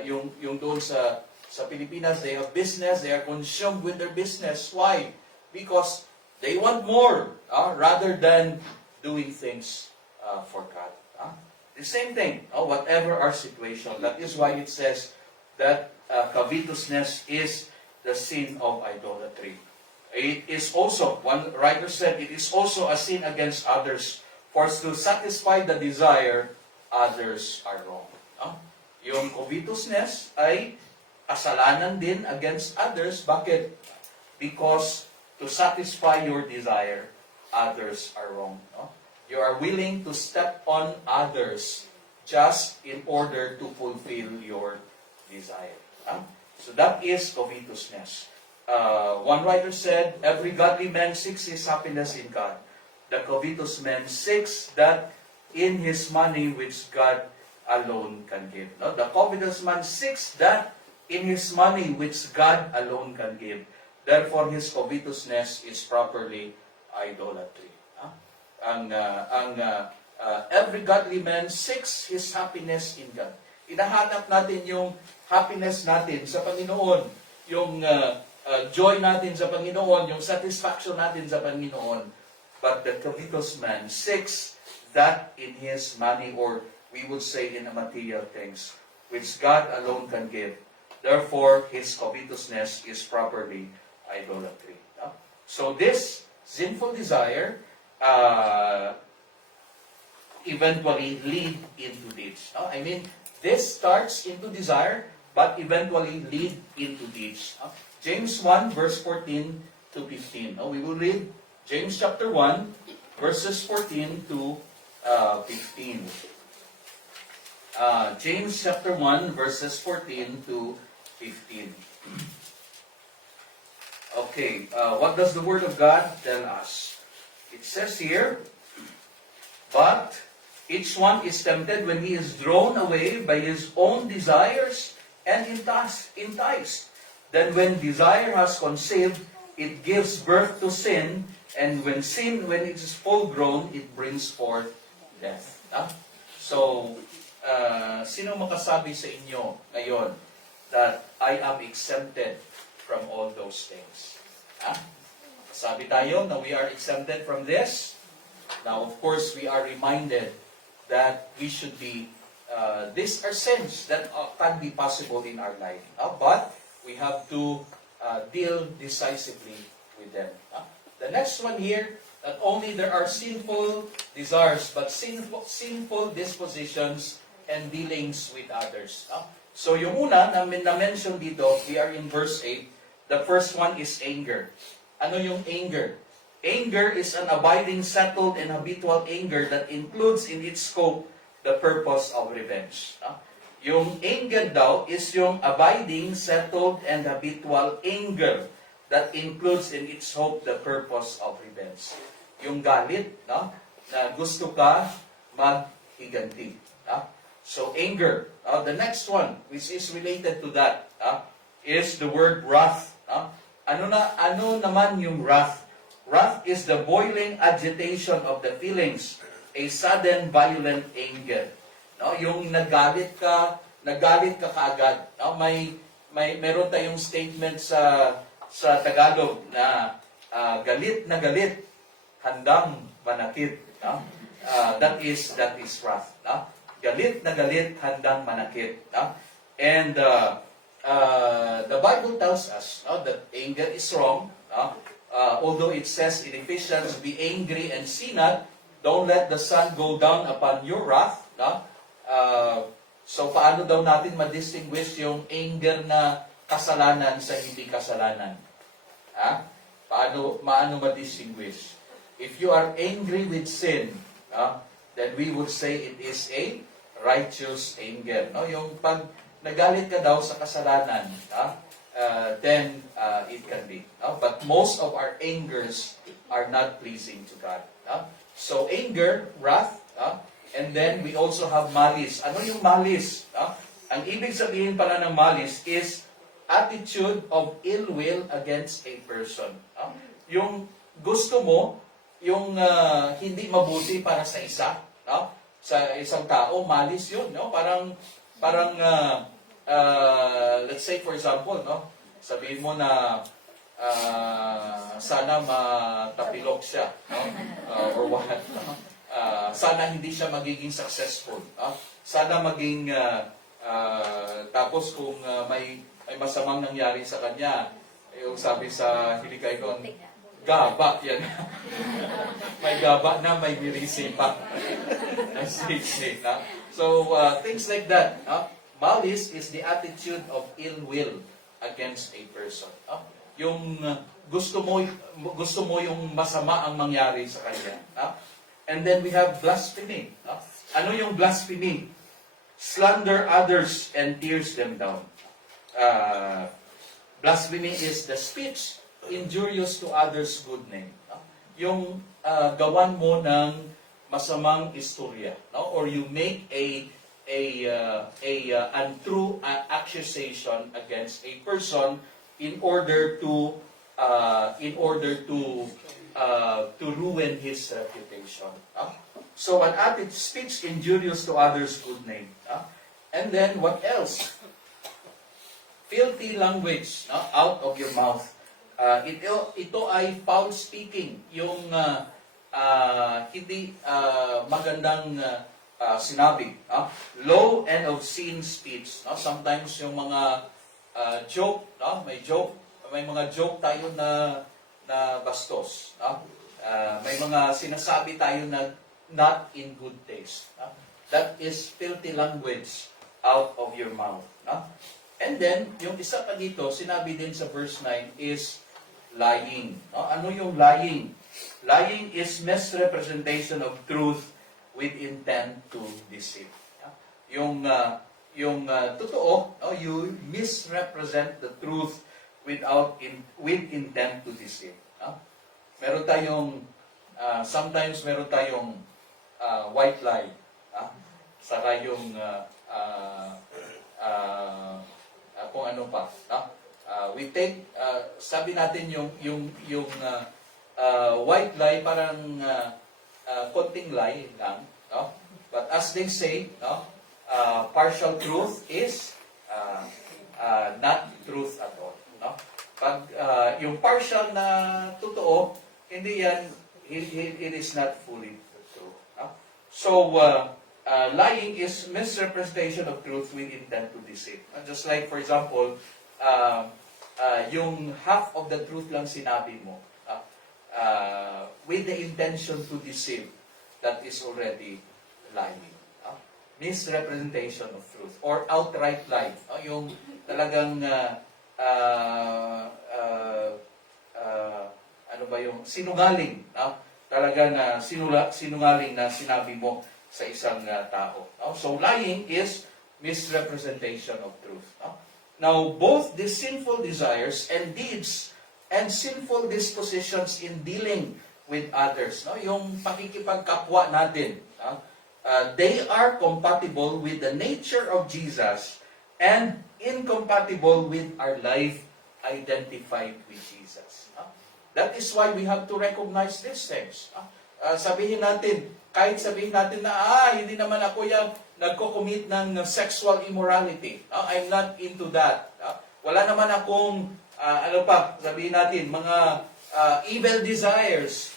Yung doon sa Pilipinas, they have business, they are consumed with their business. Why? Because they want more rather than doing things for God. The same thing, whatever our situation. That is why it says that covetousness is the sin of idolatry. It is also, one writer said, it is also a sin against others. For to satisfy the desire, others are wrong. Yung covetousness ay kasalanan din against others. Bakit? Because to satisfy your desire, others are wrong. You are willing to step on others just in order to fulfill your desire. So that is covetousness. One writer said, every godly man seeks his happiness in God. The covetous man seeks that in his money which God alone can give. The covetous man seeks that in his money which God alone can give. Therefore, his covetousness is properly idolatry. Every godly man seeks his happiness in God. Hinahanap natin yung happiness natin sa Panginoon, yung joy natin sa Panginoon, yung satisfaction natin sa Panginoon. But the covetous man seeks that in his money, or we would say in the material things, which God alone can give. Therefore, his covetousness is properly idolatry. So this sinful desire eventually lead into deeds. This starts into desire, but eventually lead into deeds. James 1, verse 14 to 15. We will read James chapter 1, verses 14 to 15. James chapter 1, verses 14 to 15. Okay, what does the Word of God tell us? It says here, but each one is tempted when he is drawn away by his own desires and enticed. Then when desire has conceived, it gives birth to sin, and when sin, when it is full grown, it brings forth death. So, sino makasabi sa inyo ngayon that I am exempted from all those things? Sabi tayo na we are exempted from this. Now, of course, we are reminded that we should be, these are sins that can be possible in our life. But we have to deal decisively with them. The next one here, not only there are sinful desires, but sinful dispositions and dealings with others. So yung una na-mention dito, we are in verse 8. The first one is anger. Ano yung anger? Anger is an abiding, settled, and habitual anger that includes in its scope the purpose of revenge. Yung anger daw is yung abiding, settled, and habitual anger that includes in its scope the purpose of revenge. Yung galit, na gusto ka maghiganti. So anger. The next one, which is related to that, is the word wrath. Ano naman yung wrath? Wrath is the boiling agitation of the feelings, a sudden violent anger. Yung nagalit ka kaagad. Meron tayong statement sa Tagalog na galit na galit, handang manakit. That is wrath. Galit na galit, handang manakit. And the Bible tells us that anger is wrong. Although it says in Ephesians, be angry and sin not, don't let the sun go down upon your wrath. So paano daw natin ma-distinguish yung anger na kasalanan sa hindi kasalanan? Paano ma-distinguish? If you are angry with sin, then we would say it is a righteous anger. Yung pag nagalit ka daw sa kasalanan, then it can be. But most of our angers are not pleasing to God. So anger, wrath, and then we also have malice. Ano yung malice? Ang ibig sabihin pala ng malice is attitude of ill will against a person. Yung gusto mo, yung hindi mabuti para sa isa, sa isang tao, malice yun. Parang let's say for example, sabihin mo na sana matapilok siya, or what, sana hindi siya magiging successful, sana maging tapos kung may masamang nangyari sa kanya, yung sabi sa Hilikay ko, gaba yan. May gaba na, may birisi pa. So things like that. Malice is the attitude of ill will against a person. Yung gusto mo yung masama ang mangyari sa kanya. And then we have blasphemy. Ano yung blasphemy? Slander others and tears them down. Blasphemy is the speech injurious to others' good name. Yung gawan mo ng masamang istorya, or you make a untrue accusation against a person in order to ruin his reputation. So an speech injurious to others' good name. And then what else? Filthy language out of your mouth. Ito ay foul speaking, yung hindi magandang sinabi. Low and obscene speech. Sometimes yung mga joke, may mga joke tayo na bastos. May mga sinasabi tayo na not in good taste. That is filthy language out of your mouth. And then, yung isa pa dito, sinabi din sa verse 9 is lying. Ano yung lying? Lying is misrepresentation of truth with intent to deceive. Yung totoo, you misrepresent the truth with intent to deceive. Meron tayong, sometimes meron tayong white lie, saka yung kung ano pa. We take, sabi natin yung white lie parang konting lie lang, no? But as they say, no, partial truth is not truth at all, no? Pag yung partial na totoo, hindi yan, it is not fully true. No? So, lying is misrepresentation of truth with intent to deceive. Just like, for example, yung half of the truth lang sinabi mo, with the intention to deceive, that is already lying. Misrepresentation of truth or outright lie. Yung talagang ano ba yung sinungaling, talaga na sinungaling na sinabi mo sa isang tao. So lying is misrepresentation of truth. Now, both the sinful desires and deeds and sinful dispositions in dealing with others, yung pakikipagkapwa natin, they are compatible with the nature of Jesus and incompatible with our life identified with Jesus. That is why we have to recognize these things. Sabihin natin, kahit sabihin natin na, hindi naman ako yung nagko-commit ng sexual immorality. I'm not into that. Wala naman akong, sabihin natin, mga evil desires.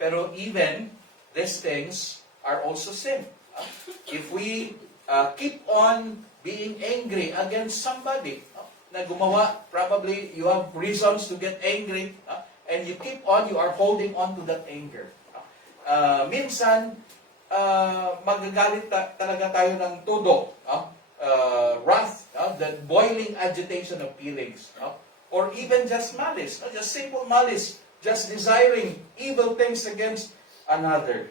Pero even these things are also sin. If we keep on being angry against somebody na gumawa, probably you have reasons to get angry, and you keep on, you are holding on to that anger. Minsan, magagalit talaga tayo ng todo, wrath, the boiling agitation of feelings, or even just malice, just simple malice, just desiring evil things against another.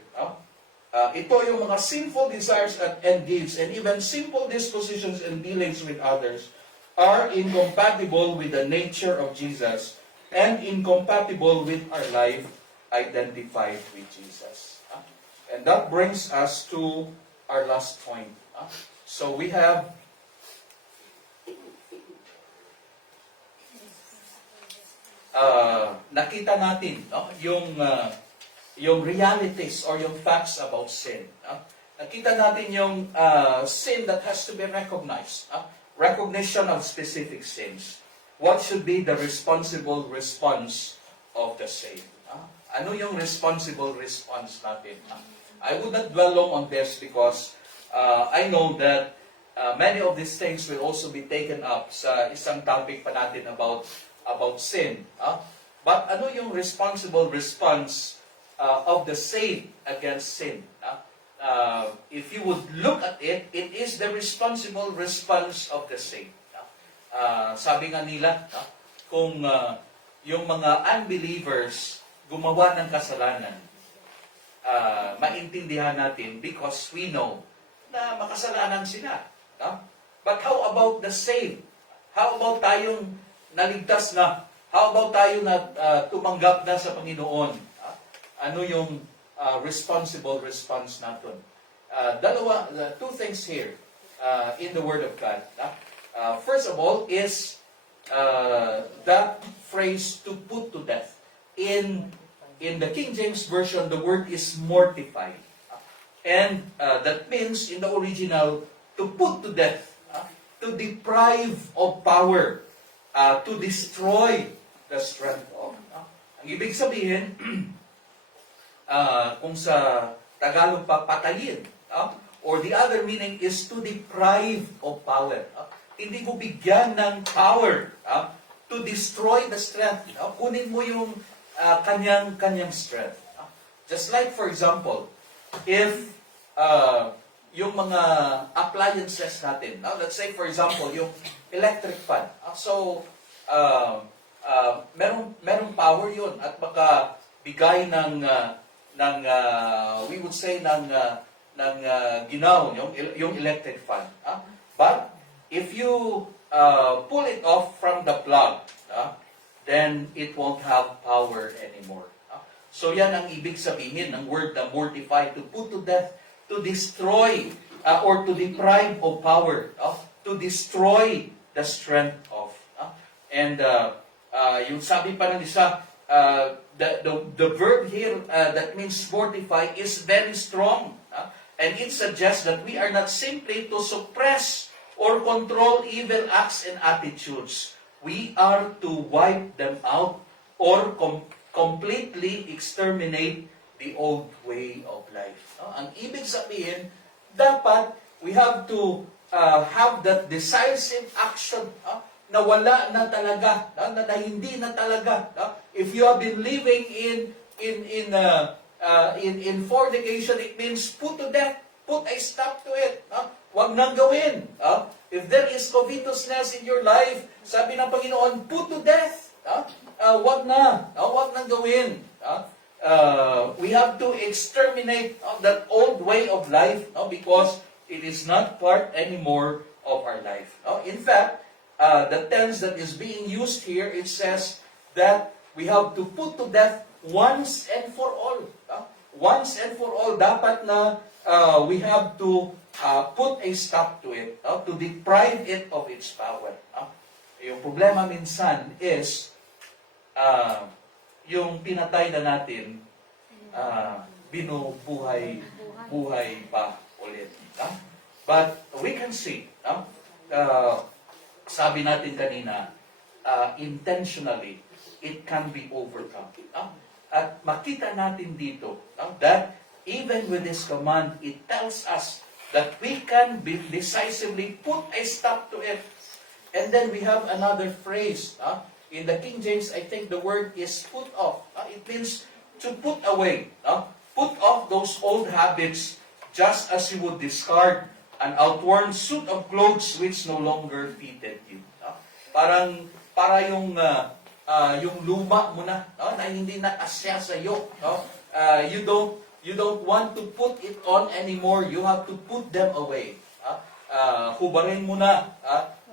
Ito yung mga sinful desires and deeds and even simple dispositions and dealings with others are incompatible with the nature of Jesus and incompatible with our life identified with Jesus. And that brings us to our last point. So we have nakita natin yung realities or yung facts about sin. Nakita natin yung sin that has to be recognized. Recognition of specific sins. What should be the responsible response of the saved? Ano yung responsible response natin? I would not dwell long on this because I know that many of these things will also be taken up sa isang topic pa natin about sin. But ano yung responsible response of the saved against sin? If you would look at it, it is the responsible response of the saved. Sabi nga nila, kung yung mga unbelievers gumawa ng kasalanan, maintindihan natin because we know na makasalanan sila. But how about the saved? How about tayong naligtas na? How about tayo na tumanggap na sa Panginoon? Ano yung responsible response natin? Two things here in the Word of God. First of all is that phrase to put to death. In the King James Version, the word is mortify. And that means in the original, to put to death, to deprive of power, to destroy the strength of. Ang ibig sabihin, kung sa Tagalog pa, patayin. Or the other meaning is to deprive of power. Hindi mo bigyan ng power to destroy the strength. Kunin mo yung kanyang strength. Just like, for example, if yung mga appliances natin, let's say, for example, yung electric fan. So, merong power yun at baka bigay ng we would say ng ginaw yung electric fan. But if you pull it off from the plug, then it won't have power anymore. So yan ang ibig sabihin ng word na mortify, to put to death, to destroy, or to deprive of power, to destroy the strength of. And yung sabi pa ng isa, the verb here that means mortify is very strong. And it suggests that we are not simply to suppress or control evil acts and attitudes. We are to wipe them out or completely exterminate the old way of life. Ang ibig sabihin, dapat we have to have that decisive action na wala na talaga, na hindi na talaga. If you have been living in fornication, it means put to death, put a stop to it. Huwag nang gawin. If there is covetousness in your life, sabi ng Panginoon, put to death. Huwag na. Huwag nang gawin. We have to exterminate that old way of life because it is not part anymore of our life. In fact, the tense that is being used here, it says that we have to put to death once and for all. Once and for all, dapat na we have to put a stop to it, to deprive it of its power. Yung problema minsan is, yung pinatay na natin, buhay pa ulit. But we can see, sabi natin kanina, intentionally, it can be overcome. At makita natin dito that even with this command, it tells us that we can decisively put a stop to it. And then we have another phrase. In the King James, I think the word is put off. It means to put away. Put off those old habits just as you would discard an outworn suit of clothes which no longer fitted you. Para yung luma mo na, na hindi na asya sa iyo. You don't want to put it on anymore. You have to put them away. Hubarin mo na.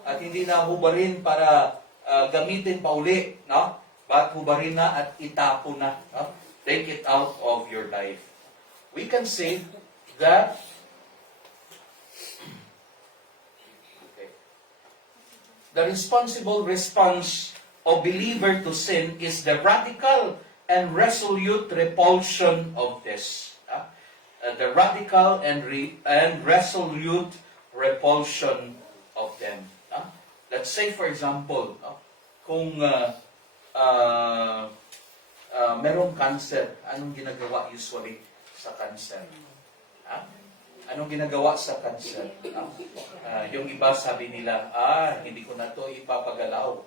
At hindi na hubarin para gamitin pa uli. But hubarin na at itapo na. Take it out of your life. We can say that the responsible response of believer to sin is the radical and resolute repulsion of this. The radical and resolute repulsion of them. Let's say, for example, kung merong cancer, anong ginagawa usually sa cancer? Anong ginagawa sa cancer? Yung iba sabi nila, hindi ko na to ipapagalaw.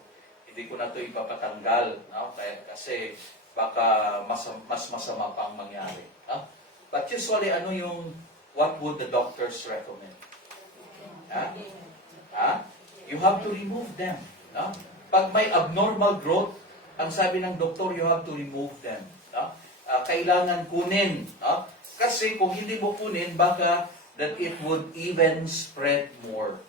Hindi ko na to ipapatanggal. Kasi baka mas masama pang mangyari. But usually, what would the doctors recommend? You have to remove them. Pag may abnormal growth, ang sabi ng doktor, you have to remove them. Kailangan kunin. Kasi kung hindi mo kunin, baka that it would even spread more.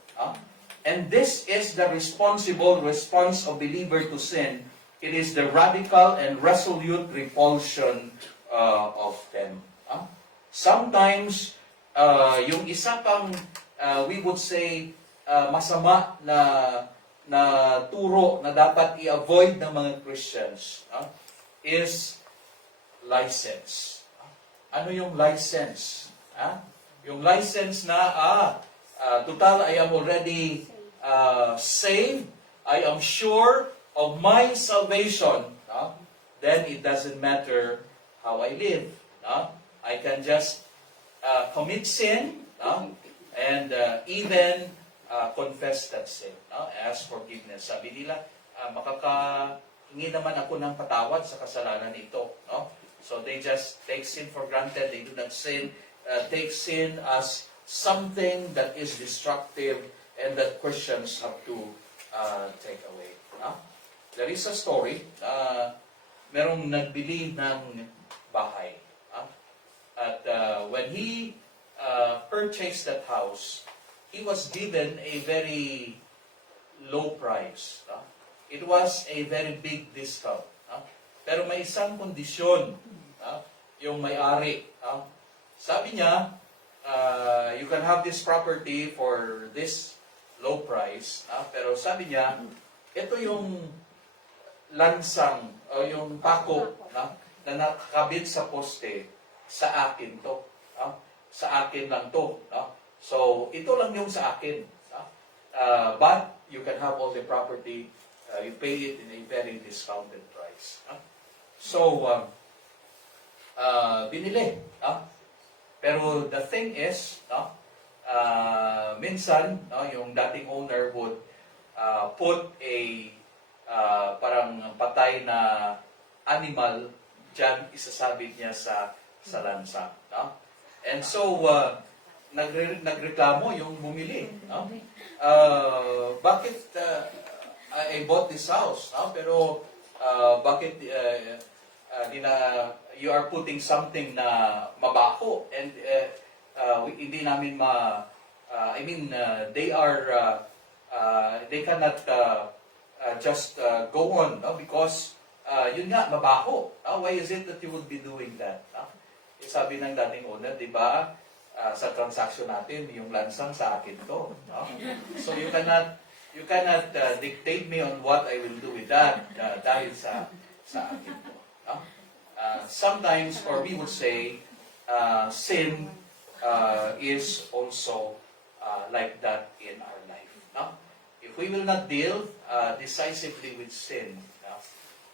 And this is the responsible response of believer to sin. It is the radical and resolute repulsion of them. Sometimes, yung isa pang, we would say, masama na turo na dapat i-avoid ng mga Christians is license. Ano yung license? Yung license na, total, I am already saved, I am sure of my salvation, then it doesn't matter how I live. I can just commit sin and even confess that sin. Ask forgiveness. Sabi nila, makakahingi naman ako ng patawad sa kasalanan ito. So they just take sin for granted. They do not take sin as something that is destructive and that Christians have to take away. There is a story, merong nagbili ng bahay. At when he purchased that house, he was given a very low price. It was a very big discount. Pero may isang kondisyon, yung may-ari. Sabi niya, you can have this property for this low price. Pero sabi niya, ito yung lansang o yung pako na nakakabit sa poste, sa akin to. Sa akin lang to. So, ito lang yung sa akin. But you can have all the property. You pay it in a very discounted price. So, binili. Pero the thing is, minsan, yung dating owner would put a parang patay na animal dyan, isasabit niya sa lansa. And so, nagreklamo yung bumili. Bakit I bought this house, pero bakit you are putting something na mabaho and hindi namin they cannot just go on, because yun nga, mabaho. Why is it that you would be doing that? Sabi ng dating owner, di ba, sa transaction natin, yung lansang sa akin to. So you cannot dictate me on what I will do with that dahil sa akin to. Sometimes, or we would say, sin is also like that in our life. If we will not deal decisively with sin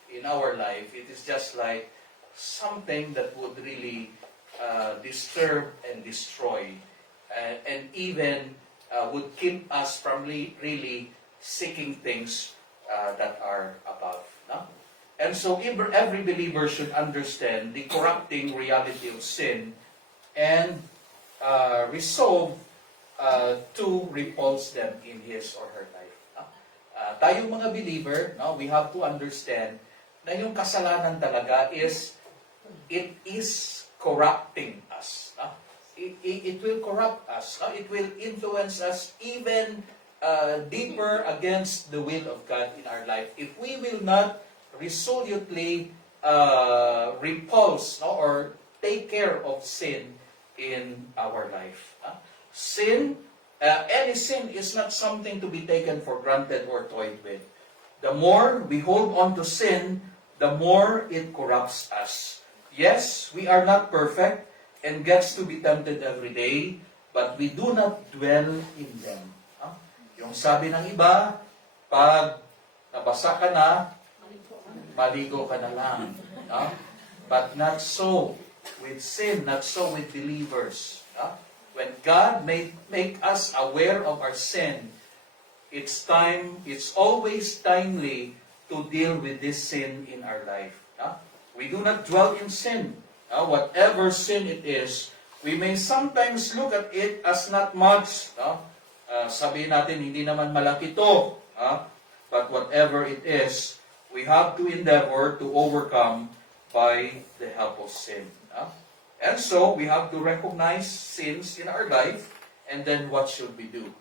in our life, it is just like something that would really disturb and destroy, and even would keep us from really seeking things that are above. And so every believer should understand the corrupting reality of sin and resolve to repulse them in his or her life. Tayong mga believer, we have to understand na yung kasalanan talaga it is corrupting us. It will corrupt us. It will influence us even deeper against the will of God in our life. If we will not resolutely repulse or take care of sin in our life. Any sin is not something to be taken for granted or toyed with. The more we hold on to sin, the more it corrupts us. Yes, we are not perfect and gets to be tempted every day, but we do not dwell in them. Yung sabi ng iba, pag nabasa ka na, maligo ka na lang. But not so with sin, not so with believers. When God make us aware of our sin, it's always timely to deal with this sin in our life. We do not dwell in sin. Whatever sin it is, we may sometimes look at it as not much. Sabihin natin, hindi naman malaki to. But whatever it is, we have to endeavor to overcome by the help of sin. And so, we have to recognize sins in our life, and then what should we do?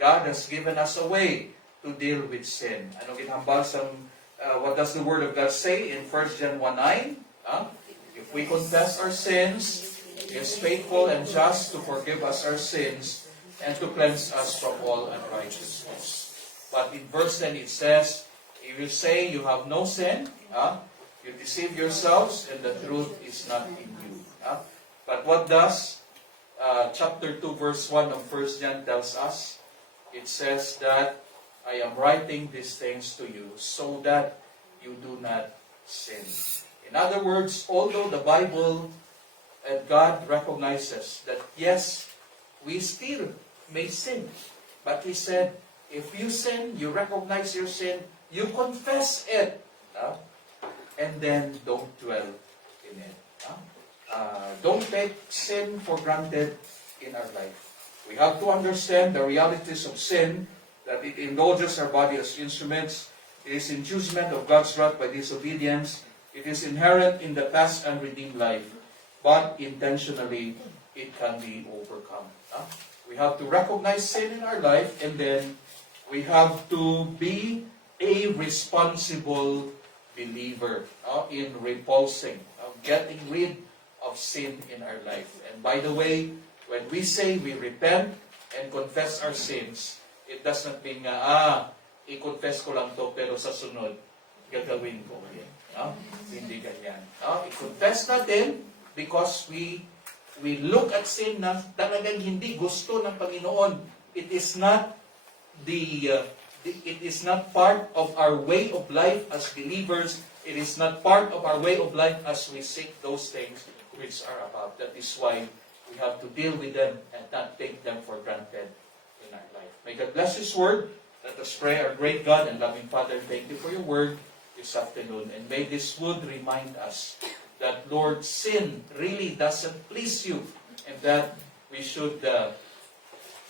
God has given us a way to deal with sin. What does the Word of God say in 1 John 1:9? If we confess our sins, He is faithful and just to forgive us our sins and to cleanse us from all unrighteousness. But in verse 10 it says, if you say you have no sin, you deceive yourselves and the truth is not in you. But what does chapter 2 verse 1 of 1 John tells us? It says that I am writing these things to you so that you do not sin. In other words, although the Bible and God recognizes that yes, we still may sin, but He said, if you sin, you recognize your sin, you confess it, and then don't dwell in it. Don't take sin for granted in our life. We have to understand the realities of sin, that it indulges our body as instruments. It is inducement of God's wrath by disobedience. It is inherent in the past and redeemed life. But intentionally, it can be overcome. We have to recognize sin in our life, and then we have to be a responsible believer in repulsing, getting rid of sin in our life. And by the way, when we say we repent and confess our sins, it does not mean i-confess ko lang to pero sa sunod, gagawin ko yan. Hindi ganyan. I-confess natin because we look at sin na talagang hindi gusto ng Panginoon. It is not it is not part of our way of life as believers. It is not part of our way of life as we seek those things which are above. That is why we have to deal with them and not take them for granted in our life. May God bless His Word. Let us pray. Our great God and loving Father, thank you for your Word this afternoon. And may this Word remind us that, Lord, sin really doesn't please you and that we should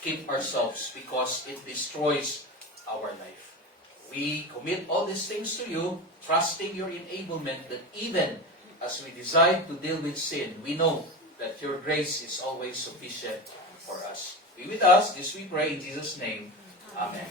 keep ourselves because it destroys our life. We commit all these things to you, trusting your enablement that even as we decide to deal with sin, we know that your grace is always sufficient for us. Be with us, this we pray in Jesus' name. Amen.